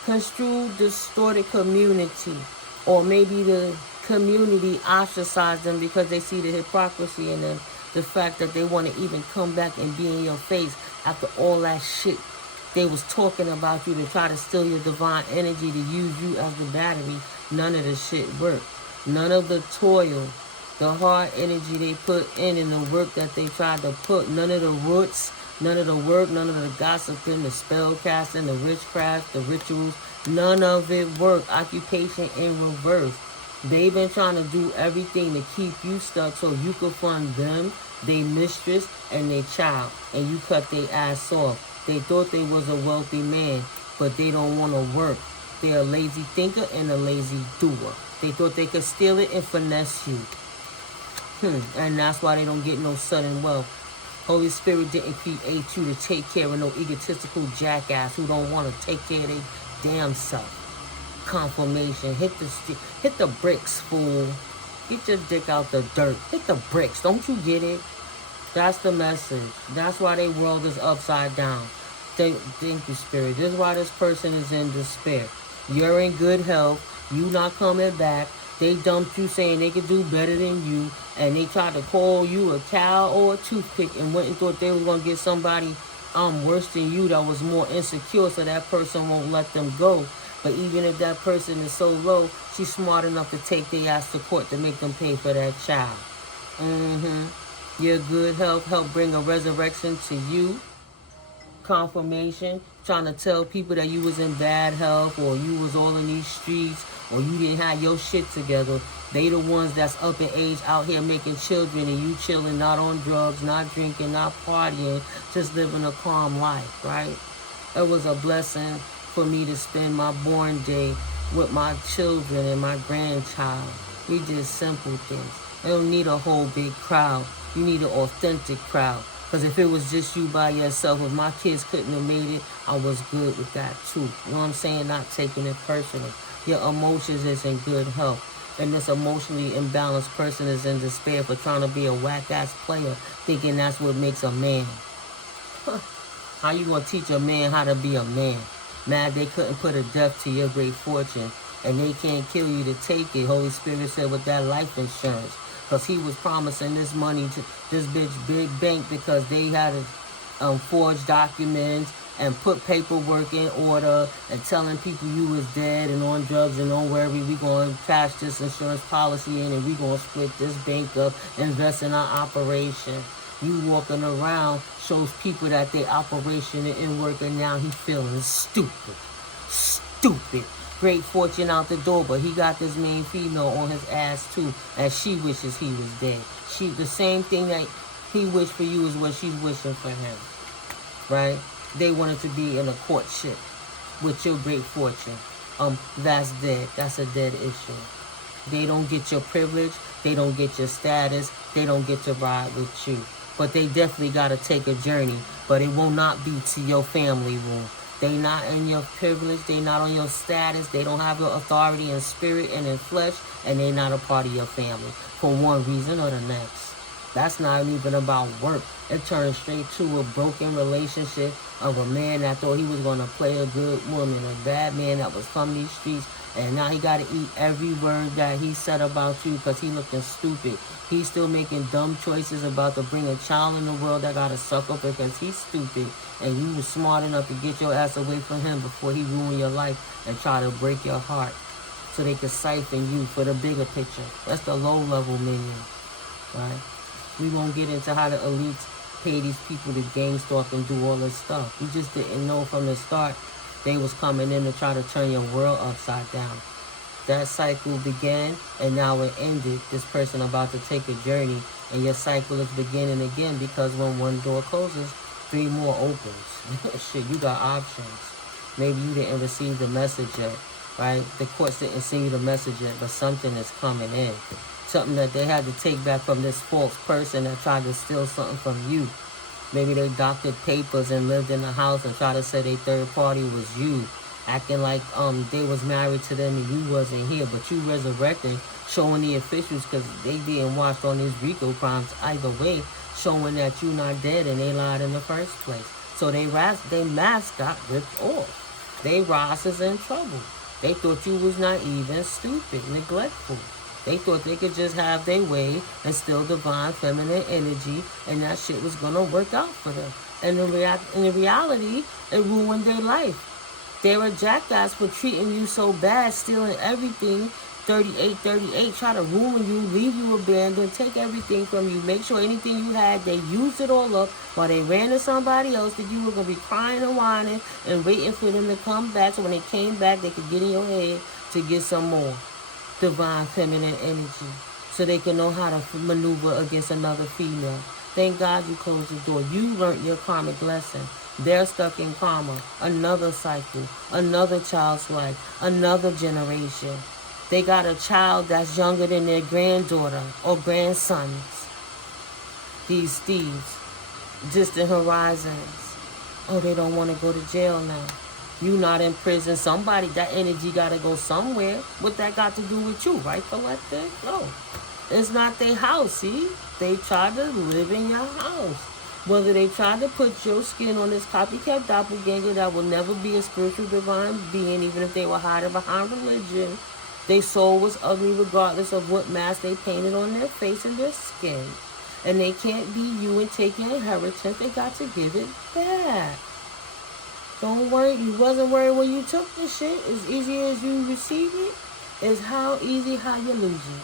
construed, distorted community. Or maybe the community ostracized them because they see the hypocrisy in them. The fact that they want to even come back and be in your face after all that shit they was talking about you to try to steal your divine energy to use you as the battery. None of the shit worked. None of the toil, the hard energy they put in and the work that they tried to put, none of the roots, none of the work, none of the gossiping, the spell casting, the witchcraft, the rituals, none of it worked. Occupation in reverse. They've been trying to do everything to keep you stuck so you could fund them, their mistress, and their child. And you cut their ass off. They thought they was a wealthy man, but they don't want to work. They're a lazy thinker and a lazy doer. They thought they could steal it and finesse you. And that's why they don't get no sudden wealth. Holy Spirit didn't create you to take care of no egotistical jackass who don't want to take care of their damn self. Confirmation. Hit the bricks, fool. Get your dick out the dirt. Hit the bricks. Don't you get it? That's the message. That's why their world is upside down. Thank you, Spirit. This is why this person is in despair. You're in good health. You not coming back. They dumped you saying they could do better than you. And they tried to call you a cow or a toothpick and went and thought they was going to get somebody worse than you that was more insecure so that person won't let them go. But even if that person is so low, she's smart enough to take their ass to court to make them pay for that child. Your good health helped bring a resurrection to you. Confirmation, trying to tell people that you was in bad health, or you was all in these streets, or you didn't have your shit together. They the ones that's up in age out here making children, and you chilling, not on drugs, not drinking, not partying, just living a calm life, right? It was a blessing for me to spend my born day with my children and my grandchild. We did simple things. You don't need a whole big crowd. You need an authentic crowd. Because if it was just you by yourself, if my kids couldn't have made it, I was good with that too. You know what I'm saying? Not taking it personal. Your emotions is in good health. And this emotionally imbalanced person is in despair for trying to be a whack-ass player, thinking that's what makes a man. How you going to teach a man how to be a man? Mad they couldn't put a death to your great fortune, and they can't kill you to take it. Holy Spirit said with that life insurance. Because he was promising this money to this bitch big bank because they had to forge documents and put paperwork in order and telling people you was dead and on drugs and don't worry, we going to cash this insurance policy in and we going to split this bank up, invest in our operation. You walking around shows people that their operation isn't working now. He feeling stupid. Stupid. Great fortune out the door, but he got this main female on his ass too, and she wishes he was dead. She, the same thing that he wished for you is what she's wishing for him, right? They wanted to be in a courtship with your great fortune. That's dead. That's a dead issue. They don't get your privilege. They don't get your status. They don't get to ride with you. But they definitely got to take a journey, but it will not be to your family room. They not in your privilege. They not on your status. They don't have your authority in spirit and in flesh, and they not a part of your family for one reason or the next. That's not even about work. It turns straight to a broken relationship of a man that thought he was going to play a good woman, a bad man that was from these streets, and now he got to eat every word that he said about you because he looking stupid. He's still making dumb choices about to bring a child in the world that got to suck up because he's stupid, and you was smart enough to get your ass away from him before he ruined your life and try to break your heart so they could siphon you for the bigger picture. That's the low-level minion, right? We won't get into how the elites pay these people to gang stalk and do all this stuff. We just didn't know from the start they was coming in to try to turn your world upside down. That cycle began, and now it ended. This person about to take a journey, and your cycle is beginning again because when one door closes, 3 more opens. Shit, you got options. Maybe you didn't receive the message yet, right? The courts didn't send you the message yet, but something is coming in. Something that they had to take back from this false person that tried to steal something from you. Maybe they doctored papers and lived in the house and tried to say their third party was you, acting like they was married to them and you wasn't here, but you resurrecting, showing the officials because they didn't watch on these RICO crimes either way, showing that you not dead and they lied in the first place. So they mask got ripped off. They Ross is in trouble. They thought you was naive and stupid, neglectful. They thought they could just have their way and still divine feminine energy, and that shit was going to work out for them. And in reality, it ruined their life. They were jackass for treating you so bad, stealing everything, 38, try to ruin you, leave you abandoned, take everything from you, make sure anything you had, they used it all up while they ran to somebody else that you were going to be crying and whining and waiting for them to come back so when they came back, they could get in your head to get some more divine feminine energy so they can know how to maneuver against another female. Thank God you closed the door. You learned your karmic lesson. They're stuck in karma. Another cycle. Another child's life. Another generation. They got a child that's younger than their granddaughter or grandsons. These thieves. Distant horizons. Oh, they don't want to go to jail now. You not in prison. Somebody, that energy got to go somewhere. What that got to do with you, right, Collective? No. It's not their house, see? They tried to live in your house. Whether they tried to put your skin on this copycat doppelganger that will never be a spiritual divine being, even if they were hiding behind religion. Their soul was ugly regardless of what mask they painted on their face and their skin. And they can't be you and take your inheritance. They got to give it back. Don't worry. You wasn't worried when you took the shit. As easy as you receive it is how easy how you lose it.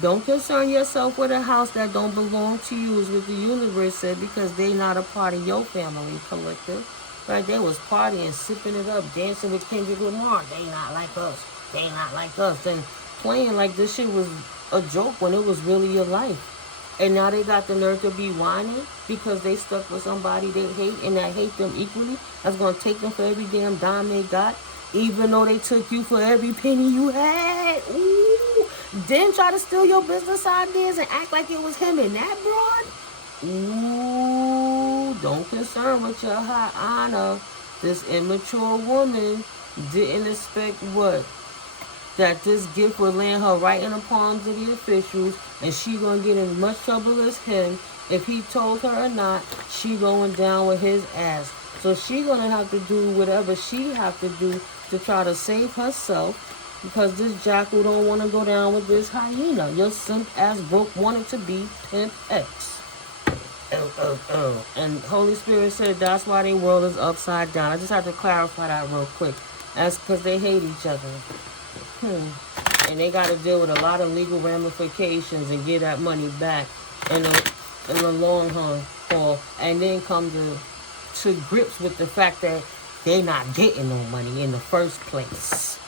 Don't concern yourself with a house that don't belong to you, is what the universe said, because they not a part of your family collective. Right? They was partying, sipping it up, dancing with Kendrick Lamar. They not like us. They not like us. And playing like this shit was a joke when it was really your life. And now they got the nerve to be whining because they stuck with somebody they hate and that hate them equally. That's going to take them for every damn dime they got, even though they took you for every penny you had. Ooh. Then try to steal your business ideas and act like it was him and that broad. Ooh, don't concern with your high honor. This immature woman didn't expect what? That this gift would land her right in the palms of the officials, and she gonna get in as much trouble as him. If he told her or not, she going down with his ass. So she gonna have to do whatever she have to do to try to save herself, because this jackal don't want to go down with this hyena. Your simp ass broke wanted to be Pimp X. And Holy Spirit said that's why their world is upside down. I just have to clarify that real quick. That's because they hate each other. And they got to deal with a lot of legal ramifications and get that money back in the long haul, and then come to grips with the fact that they not getting no money in the first place.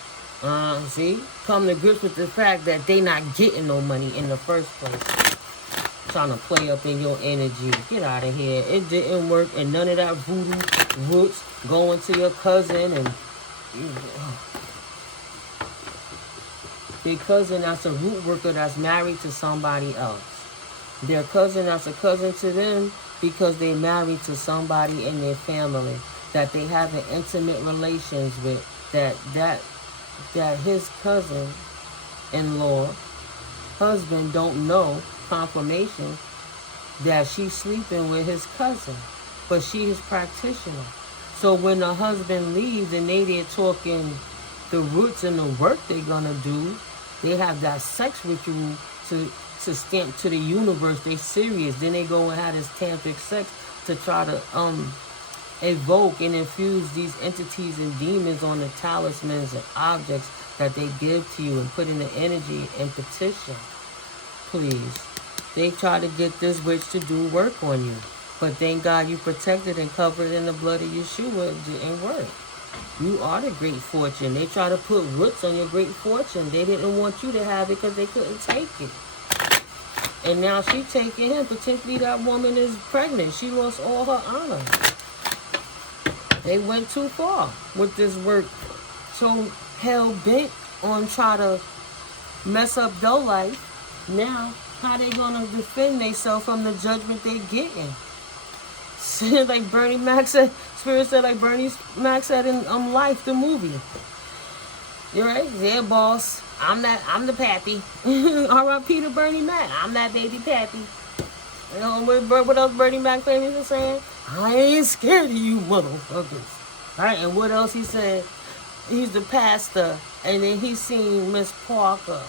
See? Come to grips with the fact that they not getting no money in the first place. Trying to play up in your energy. Get out of here. It didn't work, and none of that voodoo roots going to your cousin and... Their cousin that's a root worker that's married to somebody else. Their cousin that's a cousin to them because they married to somebody in their family that they have an intimate relations with. That his cousin-in-law husband don't know confirmation that she's sleeping with his cousin, but she is practitioner. So when the husband leaves and they're talking the roots and the work they're gonna do, they have that sex ritual to stamp to the universe they serious. Then they go and have this tantric sex to try to evoke and infuse these entities and demons on the talismans and objects that they give to you and put in the energy and petition. Please. They try to get this witch to do work on you. But thank God you protected and covered in the blood of Yeshua. It didn't work. You are the great fortune. They try to put roots on your great fortune. They didn't want you to have it because they couldn't take it. And now she taking him. Potentially that woman is pregnant. She lost all her honor. They went too far with this work. So hell-bent on try to mess up their life. Now, how they going to defend themselves from the judgment they getting? Like Bernie Mac said, Spirit said, like Bernie Mac said in Life, the movie. You're right, yeah, boss. I'm the pappy. R.I.P. to Bernie Mac. I'm that baby pappy. You know what else Bernie Mac famous is saying? I ain't scared of you motherfuckers. All right, and what else he said? He's the pastor, and then he seen Miss Parker,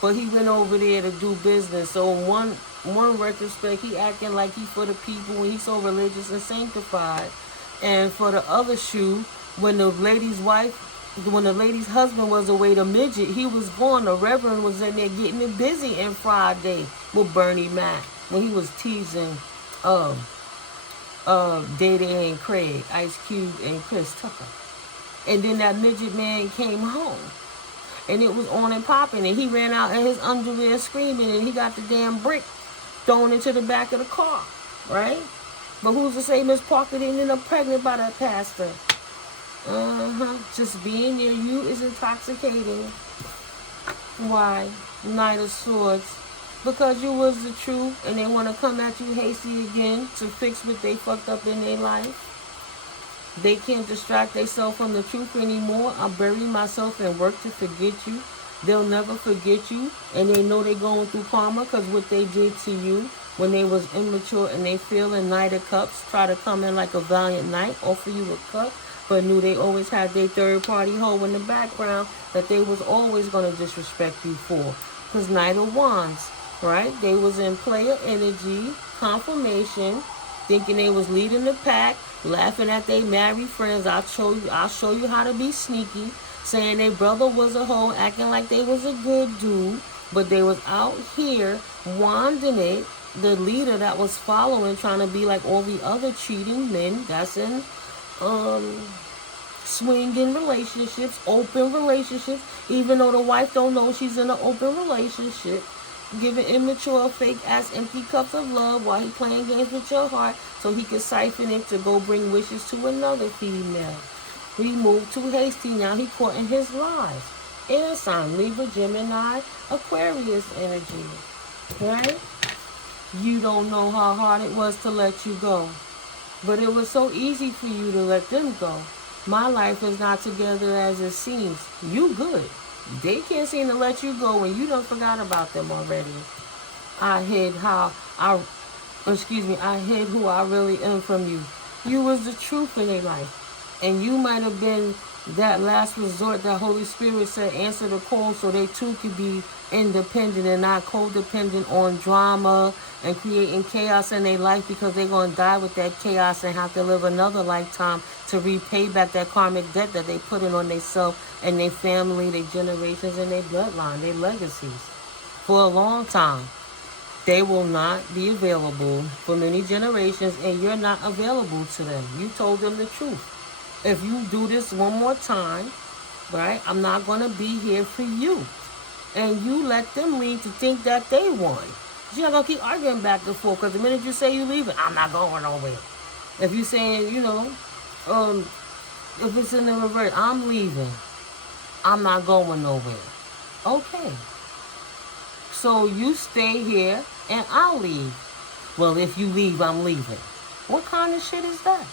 but he went over there to do business. So one retrospect, he acting like he for the people when he's so religious and sanctified. And for the other shoe, when the lady's husband was away, the midget, he was gone. The Reverend was in there getting it busy in Friday with Bernie Mac when he was teasing Dada and Craig, Ice Cube and Chris Tucker. And then that midget man came home. And it was on and popping, and he ran out in his underwear screaming, and he got the damn brick thrown into the back of the car, right? But who's to say Miss Parker didn't end up pregnant by that pastor? Just being near you is intoxicating. Why? Knight of Swords. Because you was the truth, and they want to come at you hasty again to fix what they fucked up in their life. They can't distract themselves from the truth anymore. I bury myself and work to forget you. They'll never forget you. And they know they're going through karma because what they did to you when they was immature and they feel a Knight of Cups, try to come in like a valiant knight, offer you a cup, but knew they always had their third party hoe in the background that they was always going to disrespect you for. Because Knight of Wands, right? They was in player energy, confirmation, thinking they was leading the pack, laughing at their married friends. I'll show you how to be sneaky. Saying their brother was a hoe, acting like they was a good dude, but they was out here wanding it. The leader that was following, trying to be like all the other cheating men. That's in swinging relationships, open relationships, even though the wife don't know she's in an open relationship, giving immature, fake-ass, empty cups of love while he playing games with your heart so he can siphon it to go bring wishes to another female. He moved too hasty, now he caught in his lies. Air sign, Libra, Gemini, Aquarius energy, right? You don't know how hard it was to let you go, but it was so easy for you to let them go. My life is not together as it seems. You good. They can't seem to let you go and you done forgot about them already. I hid who I really am from you. You was the truth in their life. And you might have been that last resort that Holy Spirit said answer the call so they too could be independent and not codependent on drama and creating chaos in their life, because they're going to die with that chaos and have to live another lifetime to repay back that karmic debt that they put in on themselves and their family, their generations, and their bloodline, their legacies. For a long time, they will not be available for many generations, and you're not available to them. You told them the truth. If you do this one more time, right, I'm not going to be here for you. And you let them leave to think that they won. You're not going to keep arguing back and forth, because the minute you say you leave it, I'm not going nowhere. If you're saying, if it's in the reverse, I'm leaving, I'm not going nowhere. Okay. So you stay here and I'll leave. Well, if you leave, I'm leaving. What kind of shit is that?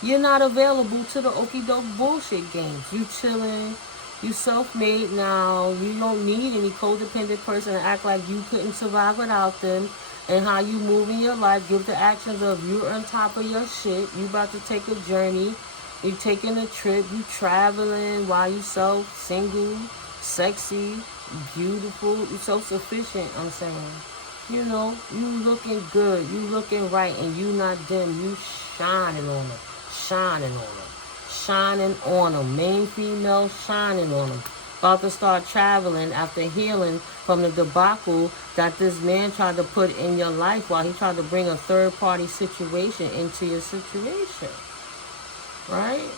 You're not available to the okie doke bullshit games. You chilling, you self-made now. You don't need any codependent person to act like you couldn't survive without them. And how you move in your life, give the actions of you're on top of your shit. You about to take a journey. You taking a trip. You traveling while you single, sexy, beautiful. You self-sufficient, I'm saying. You looking good. You looking right, and you not dim. You shining on them. Shining on them. Main female shining on them. About to start traveling after healing from the debacle that this man tried to put in your life while he tried to bring a third-party situation into your situation. Right?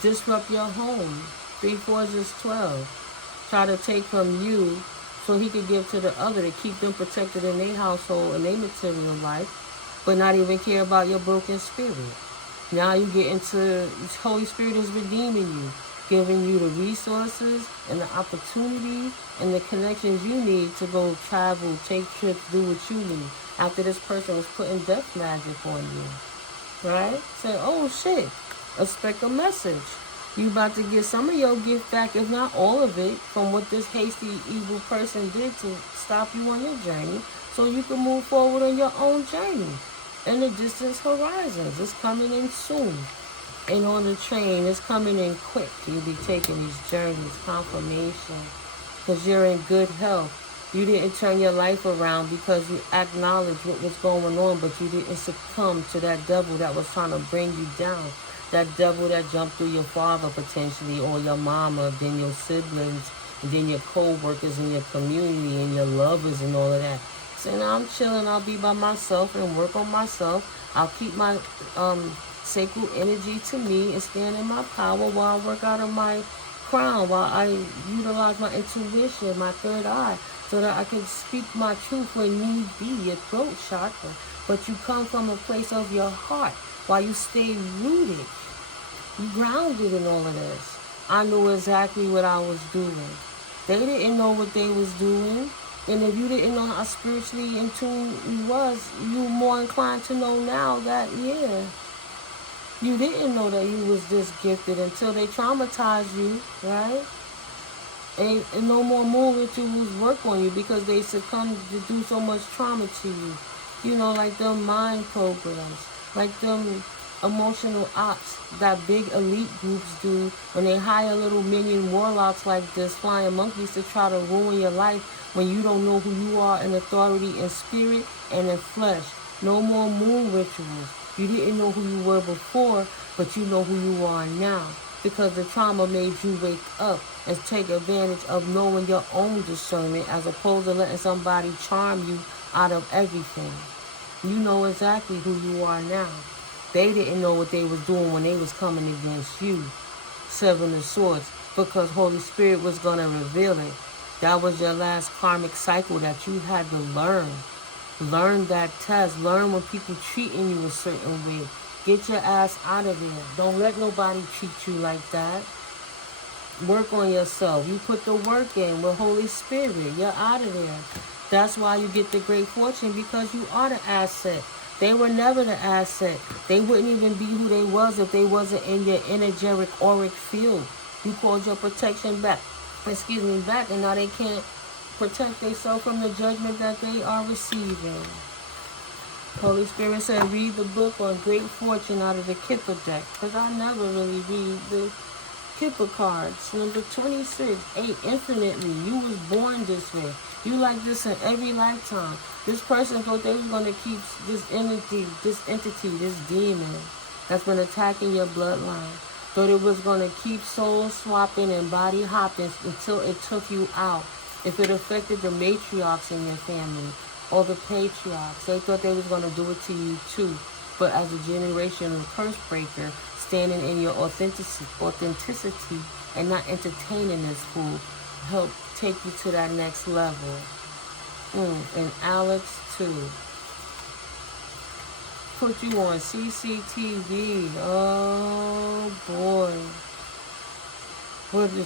Disrupt your home. 3 4s is 12. Try to take from you so he could give to the other to keep them protected in their household and their material life, but not even care about your broken spirit. Now you get into Holy Spirit is redeeming you, giving you the resources and the opportunity and the connections you need to go travel, take trips, do what you need. After this person was putting death magic on you, right? Say, oh shit, expect a message. You about to get some of your gift back, if not all of it, from what this hasty, evil person did to stop you on your journey, so you can move forward on your own journey. In the distance horizons, it's coming in soon. And on the train, it's coming in quick. You'll be taking these journeys, confirmation, because you're in good health. You didn't turn your life around because you acknowledged what was going on, but you didn't succumb to that devil that was trying to bring you down. That devil that jumped through your father potentially, or your mama, then your siblings, and then your co-workers in your community and your lovers and all of that. So now I'm chilling, I'll be by myself and work on myself. I'll keep my sacred energy to me and stand in my power while I work out of my crown, while I utilize my intuition, my third eye, so that I can speak my truth when need be, your throat chakra. But you come from a place of your heart while you stay rooted. You grounded in all of this. I knew exactly what I was doing. They didn't know what they was doing. And if you didn't know how spiritually in tune you was, you more inclined to know now that, yeah, you didn't know that you was this gifted until they traumatized you, right? And no more moving to work on you because they succumbed to do so much trauma to you. Like them mind programs, like them emotional ops that big elite groups do when they hire little minion warlocks like this, flying monkeys, to try to ruin your life when you don't know who you are in authority, in spirit, and in flesh. No more moon rituals. You didn't know who you were before, but you know who you are now. Because the trauma made you wake up and take advantage of knowing your own discernment as opposed to letting somebody charm you out of everything. You know exactly who you are now. They didn't know what they was doing when they was coming against you. Seven of Swords. Because Holy Spirit was going to reveal it. That was your last karmic cycle that you had to learn. Learn that test. Learn when people treating you a certain way. Get your ass out of there. Don't let nobody treat you like that. Work on yourself. You put the work in with Holy Spirit. You're out of there. That's why you get the great fortune, because you are the asset. They were never the asset. They wouldn't even be who they was if they wasn't in your energetic auric field. You called your protection back. Back, and now they can't protect themselves from the judgment that they are receiving. Holy Spirit said, read the book on great fortune out of the Kipper deck. Because I never really read the Kipper cards. Number 26, 8, infinitely. You was born this way. You like this in every lifetime. This person thought they was going to keep this entity, this demon that's been attacking your bloodline. Thought it was going to keep soul swapping and body hopping until it took you out. If it affected the matriarchs in your family or the patriarchs, they thought they was going to do it to you too. But as a generational curse breaker, standing in your authenticity and not entertaining this fool, help take you to that next level. And Alex too. Put you on CCTV. Oh boy. What the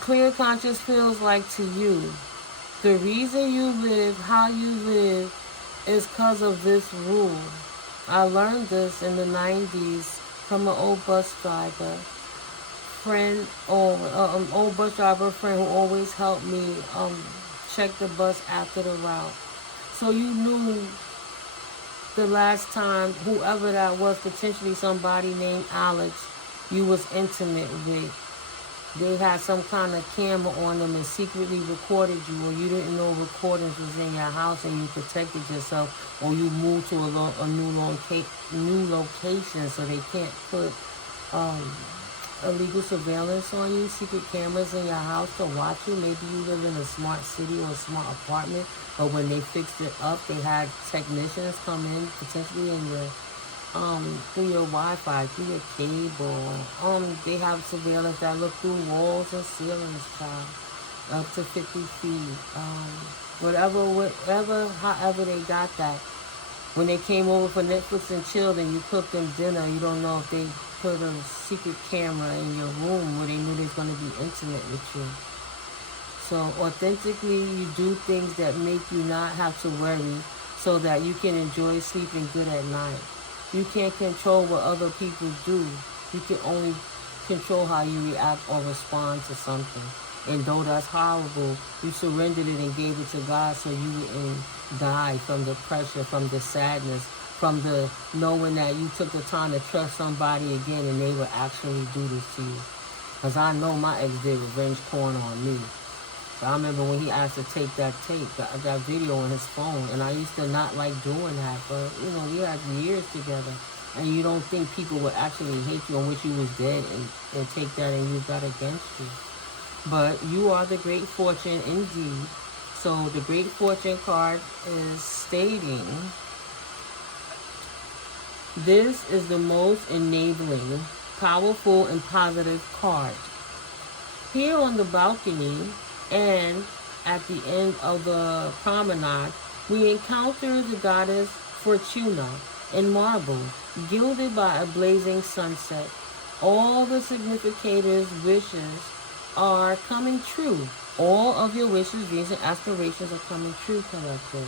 clear conscious feels like to you. The reason you live how you live is because of this rule. I learned this in the 90s from an old bus driver friend, old bus driver friend who always helped me check the bus after the route. So you knew the last time whoever that was, potentially somebody named Alex, you was intimate with. They had some kind of camera on them and secretly recorded you, or you didn't know recordings was in your house and you protected yourself, or you moved to a new location so they can't put illegal surveillance on you, secret cameras in your house to watch you. Maybe you live in a smart city or a smart apartment, but when they fixed it up, they had technicians come in, potentially in your through your Wi-Fi, through your cable. They have surveillance that look through walls and ceilings, child, up to 50 feet. However they got that. When they came over for Netflix and chilled and you cooked them dinner, you don't know if they put a secret camera in your room where they knew they was going to be intimate with you. So authentically, you do things that make you not have to worry so that you can enjoy sleeping good at night. You can't control what other people do. You can only control how you react or respond to something. And though that's horrible, you surrendered it and gave it to God so you wouldn't die from the pressure, from the sadness, from the knowing that you took the time to trust somebody again and they would actually do this to you. Because I know my ex did revenge porn on me. So I remember when he asked to take that video on his phone, and I used to not like doing that, but we had years together, and you don't think people would actually hate you and wish you was dead and take that and use that against you. But you are the great fortune indeed. So the great fortune card is stating, this is the most enabling, powerful, and positive card. Here on the balcony, and at the end of the promenade, we encounter the goddess Fortuna in marble, gilded by a blazing sunset. All the significators' wishes are coming true. All of your wishes, dreams, and aspirations are coming true, collector.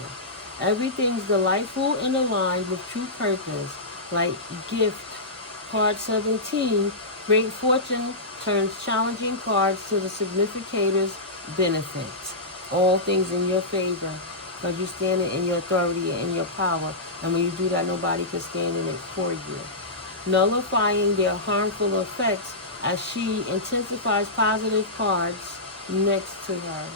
Everything's delightful and aligned with true purpose, like gift. Card 17, great fortune turns challenging cards to the significators' benefit. All things in your favor, because you're standing in your authority and in your power. And when you do that, nobody can stand in it for you. Nullifying their harmful effects as she intensifies positive cards next to her.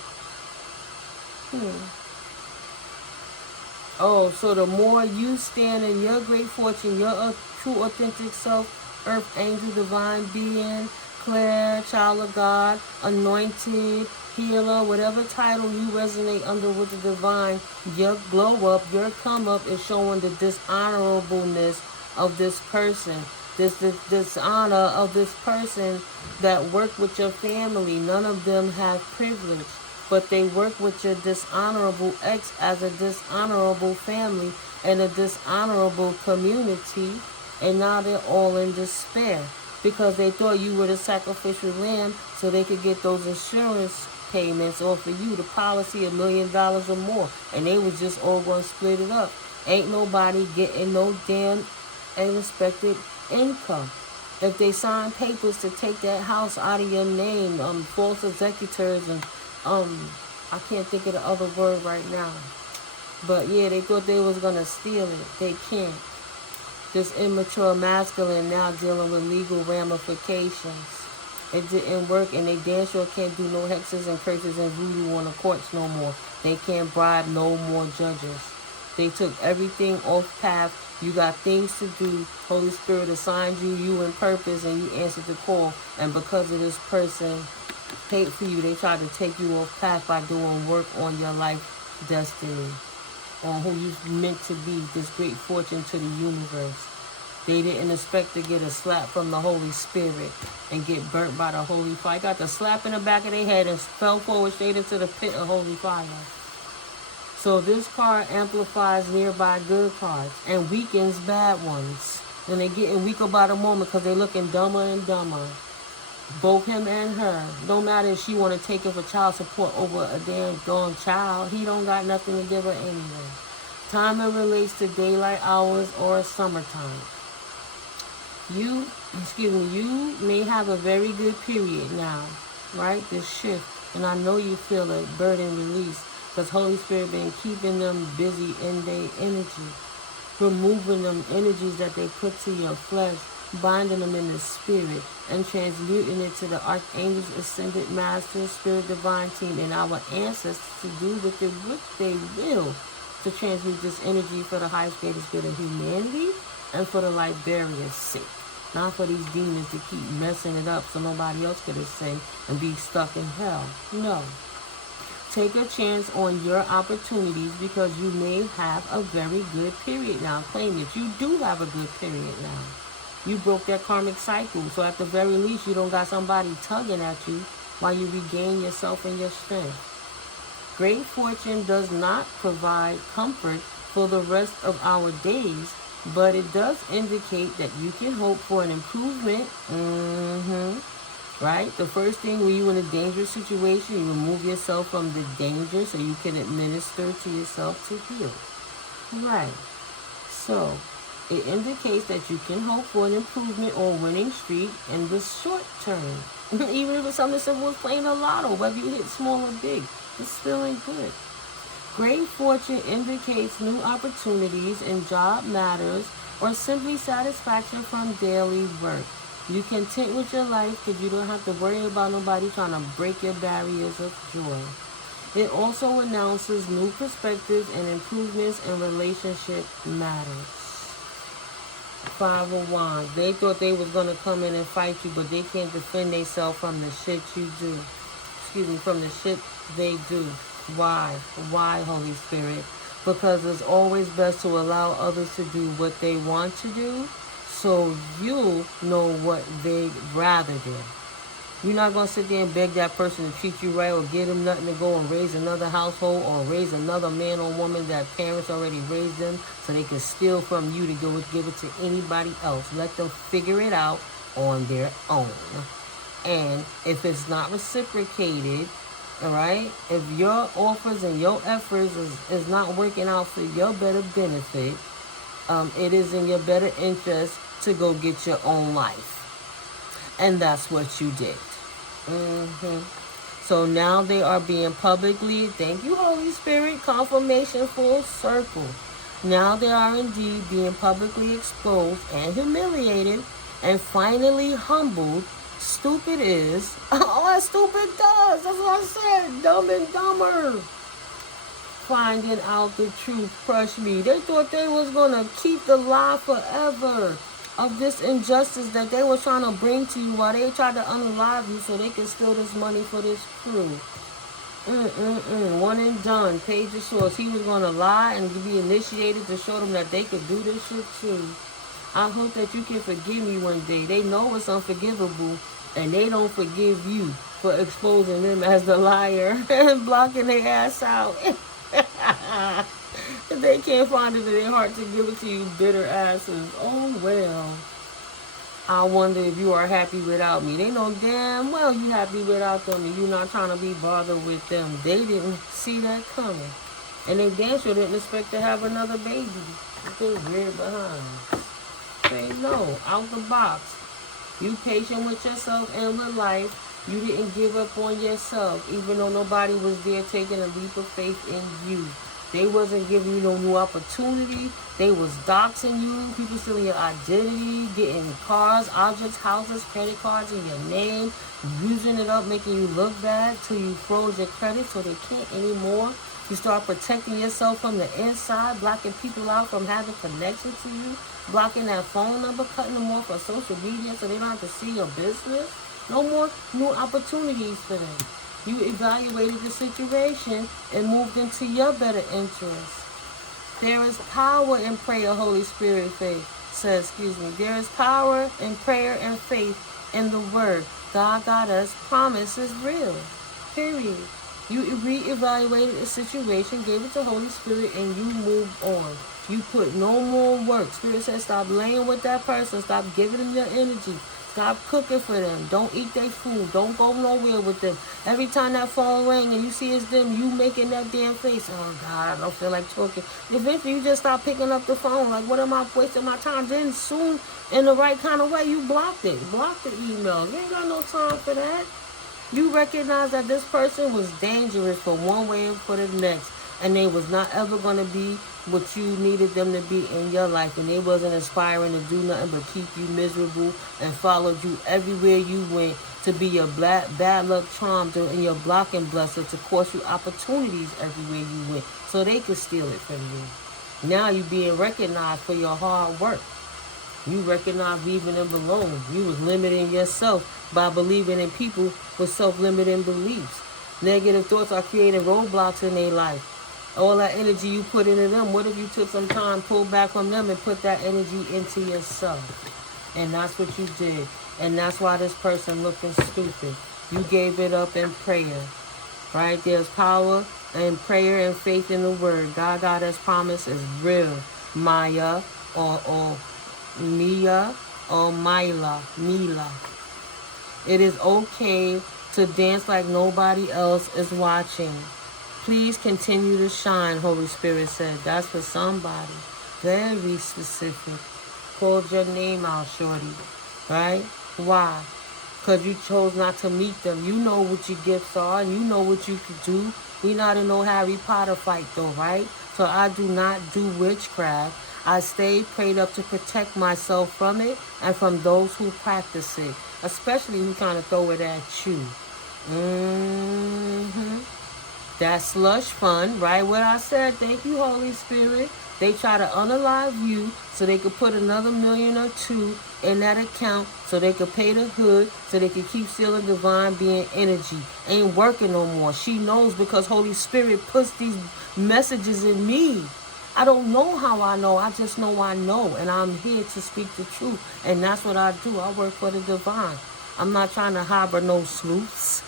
Oh, so the more you stand in your great fortune, your true authentic self, earth angel, divine being, Claire, child of God, anointed, healer, whatever title you resonate under with the divine, your glow up, your come up is showing the dishonorableness of this person. This dishonor of this person that work with your family. None of them have privilege, but they work with your dishonorable ex as a dishonorable family and a dishonorable community, and now they're all in despair because they thought you were the sacrificial lamb so they could get those insurance payments off of you, the policy $1 million or more, and they was just all going to split it up. Ain't nobody getting no damn unexpected income. If they sign papers to take that house out of your name, false executors and I can't think of the other word right now. But yeah, they thought they was gonna steal it. They can't. This immature masculine now dealing with legal ramifications. It didn't work, and they damn sure can't do no hexes and curses and voodoo on the courts no more. They can't bribe no more judges. They took everything off path. You got things to do. Holy Spirit assigned you in purpose, and you answered the call. And because of this person hate for you, they tried to take you off path by doing work on your life destiny, on who you meant to be, this great fortune to the universe. They didn't expect to get a slap from the Holy Spirit and get burnt by the holy fire. Got the slap in the back of their head and fell forward straight into the pit of holy fire. So this card amplifies nearby good cards and weakens bad ones. And they're getting weaker by the moment because they're looking dumber and dumber. Both him and her. No matter if she want to take it for child support over a damn gone child. He don't got nothing to give her anyway. Timing relates to daylight hours or summertime. You may have a very good period now, right? This shift. And I know you feel a burden release because Holy Spirit been keeping them busy in their energy. Removing them energies that they put to your flesh, binding them in the spirit, and transmuting it to the archangels, ascended masters, spirit divine team, and our ancestors to do what they will to transmute this energy for the highest greatest good of humanity and for the Liberia's sake. Not for these demons to keep messing it up so nobody else could ascend and be stuck in hell. No. Take a chance on your opportunities because you may have a very good period now. Claim it. You do have a good period now. You broke that karmic cycle. So at the very least, you don't got somebody tugging at you while you regain yourself and your strength. Great fortune does not provide comfort for the rest of our days, but it does indicate that you can hope for an improvement. Right? The first thing, when you're in a dangerous situation, you remove yourself from the danger so you can administer to yourself to heal. Right. So, it indicates that you can hope for an improvement or winning streak in the short term. Even if it's something simple as playing a lotto, whether you hit small or big, it's feeling good. Great fortune indicates new opportunities in job matters or simply satisfaction from daily work. You content with your life because you don't have to worry about nobody trying to break your barriers of joy. It also announces new perspectives and improvements in relationship matters. Five of Wands. They thought they was going to come in and fight you, but they can't defend themselves from the shit you do. From the shit they do. Why? Why, Holy Spirit? Because it's always best to allow others to do what they want to do, so you know what they'd rather do. You're not going to sit there and beg that person to treat you right or give them nothing to go and raise another household or raise another man or woman that parents already raised them so they can steal from you to go and give it to anybody else. Let them figure it out on their own. And if it's not reciprocated, all right, if your offers and your efforts is not working out for your better benefit, it is in your better interest to go get your own life. And that's what you did. So now they are being publicly, thank you, Holy Spirit, confirmation full circle. Now they are indeed being publicly exposed and humiliated and finally humbled. Stupid is, all that stupid does, that's what I said, dumb and dumber. finding out the truth crushed me. They thought they was going to keep the lie forever of this injustice that they were trying to bring to you while they tried to unalive you so they could steal this money for this crew. One and done. Page the source. He was going to lie and be initiated to show them that they could do this shit too. I hope that you can forgive me one day. They know it's unforgivable, and they don't forgive you for exposing them as the liar and blocking their ass out. They can't find it in their heart to give it to you, bitter asses. Oh, well. I wonder if you are happy without me. They know damn well you happy without them, and you're not trying to be bothered with them. They didn't see that coming. And they damn sure didn't expect to have another baby. They're weird behind. Say no, out the box. You patient with yourself and with life. You didn't give up on yourself, even though nobody was there taking a leap of faith in you. They wasn't giving you no new opportunity. They was doxing you, people stealing your identity, getting cars, objects, houses, credit cards in your name, using it up, making you look bad till you froze your credit so they can't anymore. You start protecting yourself from the inside, blocking people out from having connection to you, blocking that phone number, cutting them off on social media so they don't have to see your business. No more new opportunities for them. You evaluated the situation and moved into your better interest. There is power in prayer, Holy Spirit says. There is power in prayer and faith in the word. God got us. Promise is real. Period. You reevaluated the situation, gave it to Holy Spirit, and you moved on. You put no more work. Spirit says stop laying with that person. Stop giving them your energy. Stop cooking for them. Don't eat their food. Don't go nowhere with them. Every time that phone rings and you see it's them, you making that damn face. Oh, God, I don't feel like talking. Eventually, you just stop picking up the phone. Like, what am I wasting my time? Then soon, in the right kind of way, you blocked it. Block the email. You ain't got no time for that. You recognize that this person was dangerous for one way and for the next. And they was not ever going to be what you needed them to be in your life. And they wasn't aspiring to do nothing but keep you miserable and followed you everywhere you went to be your bad luck charm and your blocking blesser to cost you opportunities everywhere you went so they could steal it from you. Now you being recognized for your hard work. You recognize leaving them alone. You was limiting yourself by believing in people with self-limiting beliefs. Negative thoughts are creating roadblocks in their life. All that energy you put into them, what if you took some time, pulled back from them, and put that energy into yourself? And that's what you did. And that's why this person looking stupid. You gave it up in prayer. Right? There's power in prayer and faith in the word. God got his promise is real. Maya or Mia or Mila. It is okay to dance like nobody else is watching. Please continue to shine, Holy Spirit said. That's for somebody. Very specific. Called your name out, shorty. Right? Why? Because you chose not to meet them. You know what your gifts are and you know what you could do. We not in no Harry Potter fight though, right? So I do not do witchcraft. I stay prayed up to protect myself from it and from those who practice it. Especially who trying to throw it at you. That slush fund, right? What I said, thank you, Holy Spirit. They try to unalive you so they could put another $1 million or $2 million in that account so they could pay the hood, so they could keep stealing divine being energy. Ain't working no more. She knows because Holy Spirit puts these messages in me. I don't know how I know. I just know I know. And I'm here to speak the truth. And that's what I do. I work for the divine. I'm not trying to harbor no sleuths.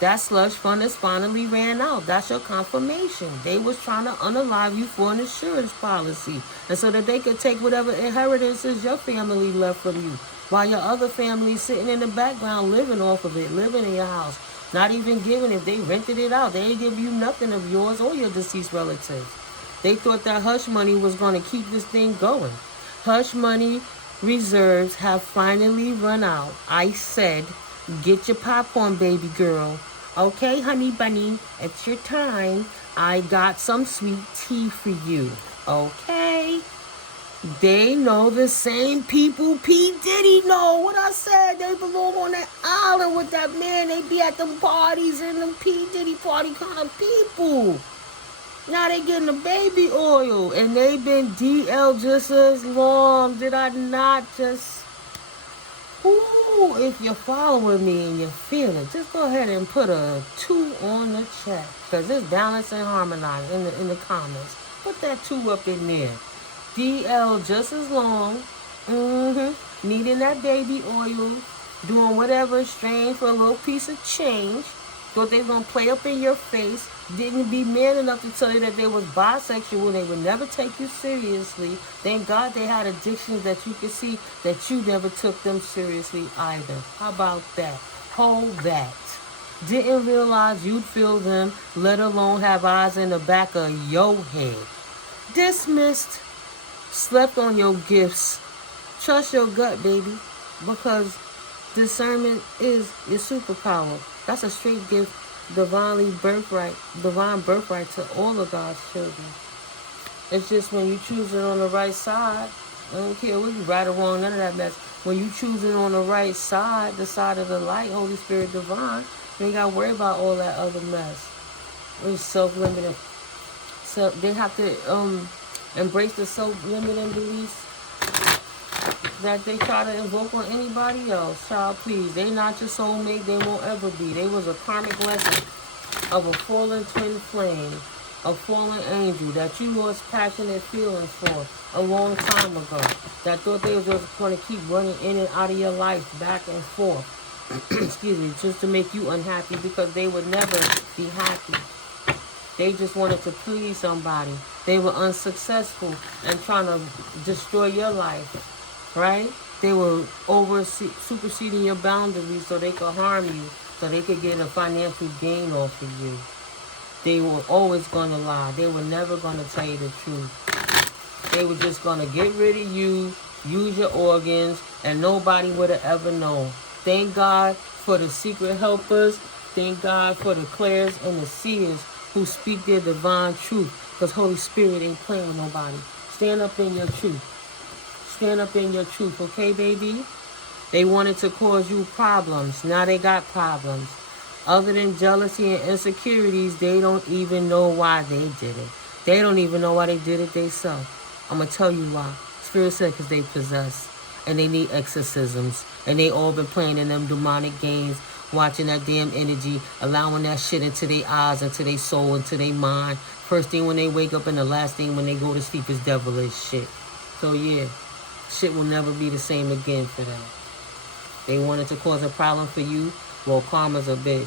That slush fund is finally ran out. That's your confirmation. They was trying to unalive you for an insurance policy. And so that they could take whatever inheritances your family left from you. While your other family sitting in the background living off of it, living in your house. Not even giving if they rented it out. They ain't give you nothing of yours or your deceased relatives. They thought that hush money was going to keep this thing going. Hush money reserves have finally run out. I said, get your popcorn, baby girl. Okay, honey bunny, it's your time. I got some sweet tea for you. Okay? They know the same people P. Diddy know. What I said, they belong on that island with that man. They be at them parties and them P. Diddy party kind of people. Now they getting the baby oil, and they been DL just as long. Did I not just... Ooh, if you're following me and you feel it, just go ahead and put a 2 on the chat. Because it's balanced and harmonized in the comments. Put that 2 up in there. DL just as long. Needing that baby oil. Doing whatever strange for a little piece of change. Thought they was going to play up in your face. Didn't be man enough to tell you that they was bisexual. They would never take you seriously. Thank God they had addictions that you could see that you never took them seriously either. How about that? Hold that. Didn't realize you'd feel them, let alone have eyes in the back of your head. Dismissed. Slept on your gifts. Trust your gut, baby. Because discernment is your superpower. That's a straight gift, divine birthright to all of God's children. It's just when you choose it on the right side, I don't care what you right or wrong, none of that mess. When you choose it on the right side, the side of the light, Holy Spirit divine, you ain't got to worry about all that other mess. It's self-limiting. So they have to embrace the self-limiting beliefs that they try to invoke on anybody else. Child, please. They not your soulmate. They won't ever be. They was a karmic lesson of a fallen twin flame, a fallen angel that you lost passionate feelings for a long time ago. That thought they was just going to keep running in and out of your life, back and forth. Excuse me, just to make you unhappy because they would never be happy. They just wanted to please somebody. They were unsuccessful and trying to destroy your life. Right? They were superseding your boundaries so they could harm you, so they could get a financial gain off of you. They were always going to lie. They were never going to tell you the truth. They were just going to get rid of you, use your organs, and nobody would have ever known. Thank God for the secret helpers. Thank God for the clairs and the seers who speak their divine truth, because Holy Spirit ain't playing with nobody. Stand up in your truth. Stand up in your truth, okay, baby? They wanted to cause you problems. Now they got problems. Other than jealousy and insecurities, they don't even know why they did it. They don't even know why they did it themselves. I'm going to tell you why. Spirit said because they possess. And they need exorcisms. And they all been playing in them demonic games, watching that damn energy, allowing that shit into their eyes, into their soul, into their mind. First thing when they wake up and the last thing when they go to sleep is devilish shit. So yeah. Shit will never be the same again for them. They wanted to cause a problem for you. Well, karma's a bitch.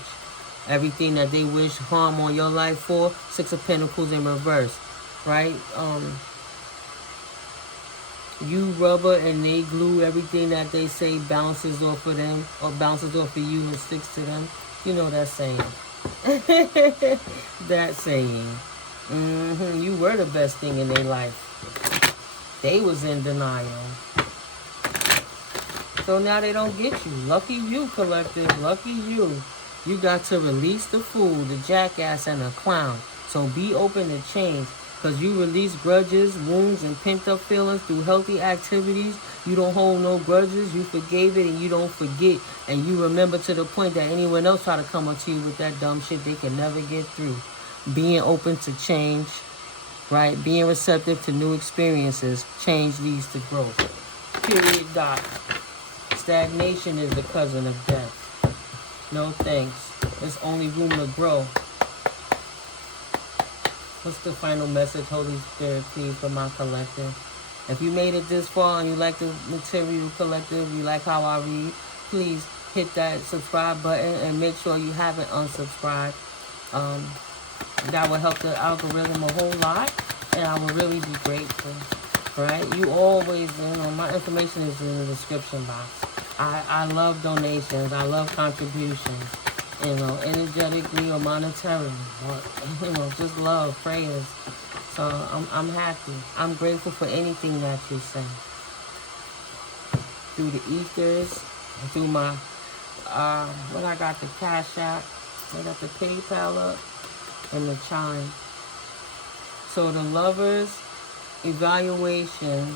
Everything that they wish harm on your life for, 6 of Pentacles in reverse. Right? You rubber and they glue. Everything that they say bounces off of them or bounces off of you and sticks to them. You know that saying. That saying. You were the best thing in their life. They was in denial. So now they don't get you. Lucky you, collective. Lucky you. You got to release the fool, the jackass, and the clown. So be open to change. Because you release grudges, wounds, and pent-up feelings through healthy activities. You don't hold no grudges. You forgave it and you don't forget. And you remember to the point that anyone else try to come up to you with that dumb shit they can never get through. Being open to change. Right? Being receptive to new experiences. Change leads to growth. Period. Dot. Stagnation is the cousin of death. No thanks. There's only room to grow. What's the final message, Holy Spirit, please, for my collective? If you made it this far and you like the material, collective, you like how I read, please hit that subscribe button and make sure you haven't unsubscribed. That will help the algorithm a whole lot, and I will really be grateful. Right? You always, my information is in the description box. I love donations. I love contributions. Energetically or monetarily. Or, just love, prayers. So I'm happy. I'm grateful for anything that you say. Through the ethers, through my, what I got, the Cash App. I got the PayPal up and the Chime. So the lovers' evaluation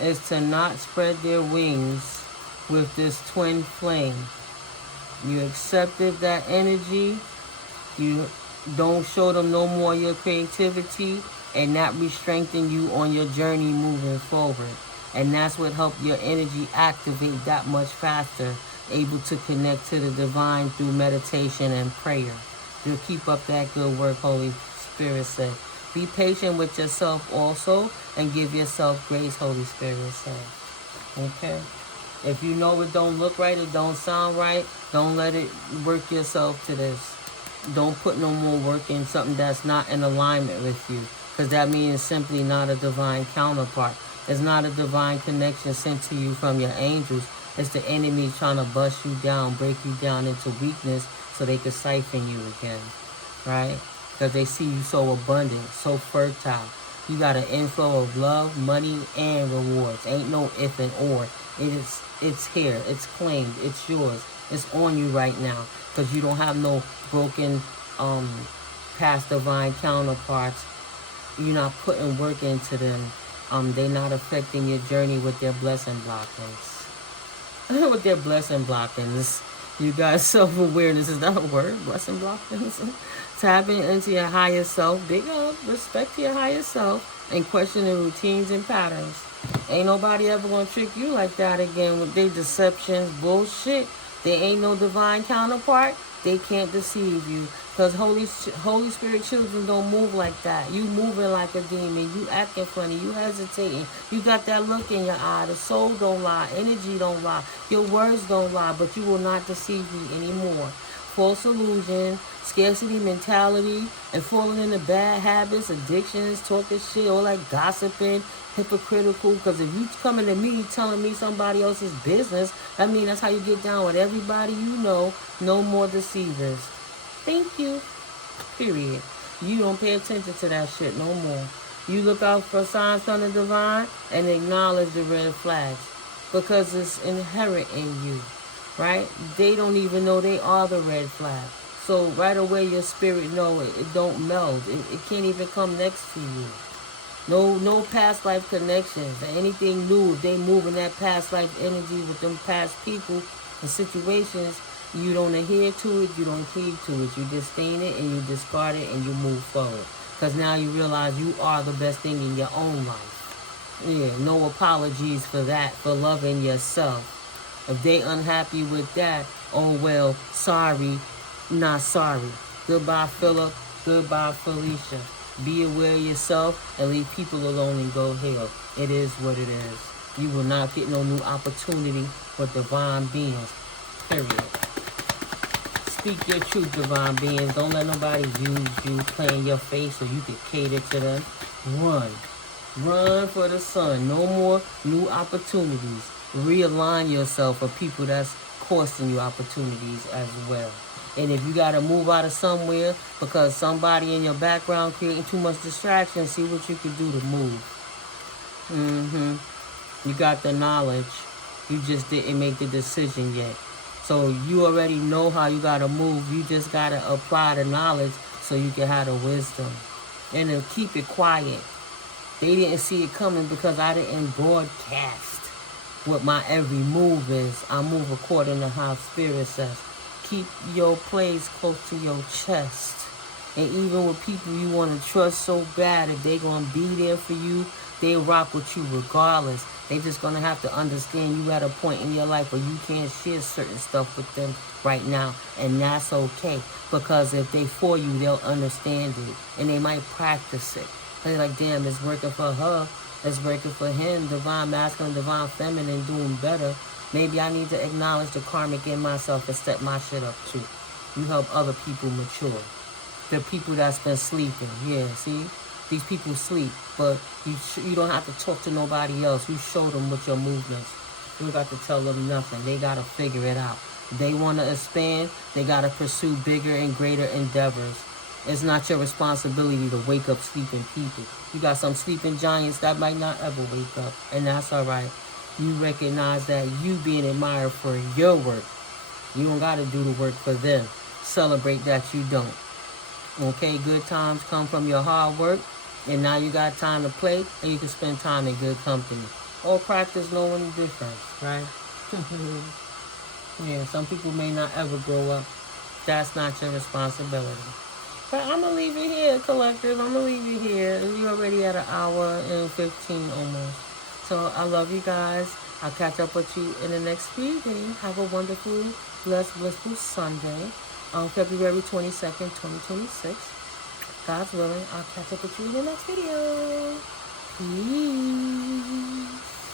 is to not spread their wings with this twin flame. You accepted that energy. You Don't show them no more your creativity, and that restrengthen you on your journey moving forward. And that's what helped your energy activate that much faster, able to connect to the divine through meditation and prayer. You'll keep up that good work, Holy Spirit said. Be patient with yourself also, and give yourself grace, Holy Spirit said. Okay? If you know it don't look right, it don't sound right, don't let it work yourself to this. Don't put no more work in something that's not in alignment with you, because that means it's simply not a divine counterpart. It's not a divine connection sent to you from your angels. It's the enemy trying to bust you down, break you down into weakness so they can siphon you again, right? Because they see you so abundant, so fertile. You got an inflow of love, money, and rewards. Ain't no if and or. It's here. It's claimed. It's yours. It's on you right now, because you don't have no broken past divine counterparts. You're not putting work into them. They're not affecting your journey with their blessing blockings. With their blessing blockings. You got self-awareness. Is that a word? Blessing blockings? Tapping into your higher self. Big up. Respect to your higher self. And questioning routines and patterns. Ain't nobody ever gonna trick you like that again with their deceptions, bullshit. There ain't no divine counterpart. They can't deceive you. Because Holy Spirit children don't move like that. You moving like a demon. You acting funny. You hesitating. You got that look in your eye. The soul don't lie. Energy don't lie. Your words don't lie. But you will not deceive me anymore. False illusion, scarcity mentality, and falling into bad habits, addictions, talking shit, all that gossiping, hypocritical. Because if you coming to me telling me somebody else's business, that means that's how you get down with everybody you know. No more deceivers. Thank you. Period. You don't pay attention to that shit no more. You look out for signs from the divine and acknowledge the red flags, because it's inherent in you, right? They don't even know they are the red flag. So right away your spirit know it. It don't meld. It can't even come next to you. No past life connections or anything new. If they move in that past life energy with them past people and situations, you don't adhere to it, you don't cleave to it. You disdain it and you discard it and you move forward. Because now you realize you are the best thing in your own life. Yeah, no apologies for that, for loving yourself. If they unhappy with that, oh well, sorry, not sorry. Goodbye, Philip. Goodbye, Felicia. Be aware of yourself and leave people alone and go heal. It is what it is. You will not get no new opportunity with divine beings. Period. Speak your truth, divine beings. Don't let nobody use you, play in your face so you can cater to them. Run. Run for the sun. No more new opportunities. Realign yourself for people that's costing you opportunities as well. And if you got to move out of somewhere because somebody in your background creating too much distraction, see what you can do to move. You got the knowledge. You just didn't make the decision yet. So you already know how you got to move. You just got to apply the knowledge so you can have the wisdom. And then keep it quiet. They didn't see it coming because I didn't broadcast what my every move is. I move according to how Spirit says. Keep your plays close to your chest. And even with people you want to trust so bad, if they're going to be there for you, they rock with you regardless. They just going to have to understand you at a point in your life where you can't share certain stuff with them right now. And that's okay. Because if they for you, they'll understand it. And they might practice it. They're like, damn, it's working for her. It's working for him. Divine masculine, divine feminine, doing better. Maybe I need to acknowledge the karmic in myself and step my shit up too. You help other people mature. The people that's been sleeping. Yeah, see? These people sleep, but you don't have to talk to nobody else. You show them with your movements. You don't got to tell them nothing. They got to figure it out. If they want to expand, they got to pursue bigger and greater endeavors. It's not your responsibility to wake up sleeping people. You got some sleeping giants that might not ever wake up, and that's all right. You recognize that you being admired for your work. You don't got to do the work for them. Celebrate that you don't. Okay, good times come from your hard work, and now you got time to play, and you can spend time in good company. Or practice knowing the difference, right? Yeah, some people may not ever grow up. That's not your responsibility. But I'm going to leave it here, collective. I'm going to leave it here. We're already at 1 hour and 15 almost. So I love you guys. I'll catch up with you in the next reading. Have a wonderful, blessed, blissful Sunday on February 22nd, 2026. God's willing, I'll catch up with you in the next video. Peace.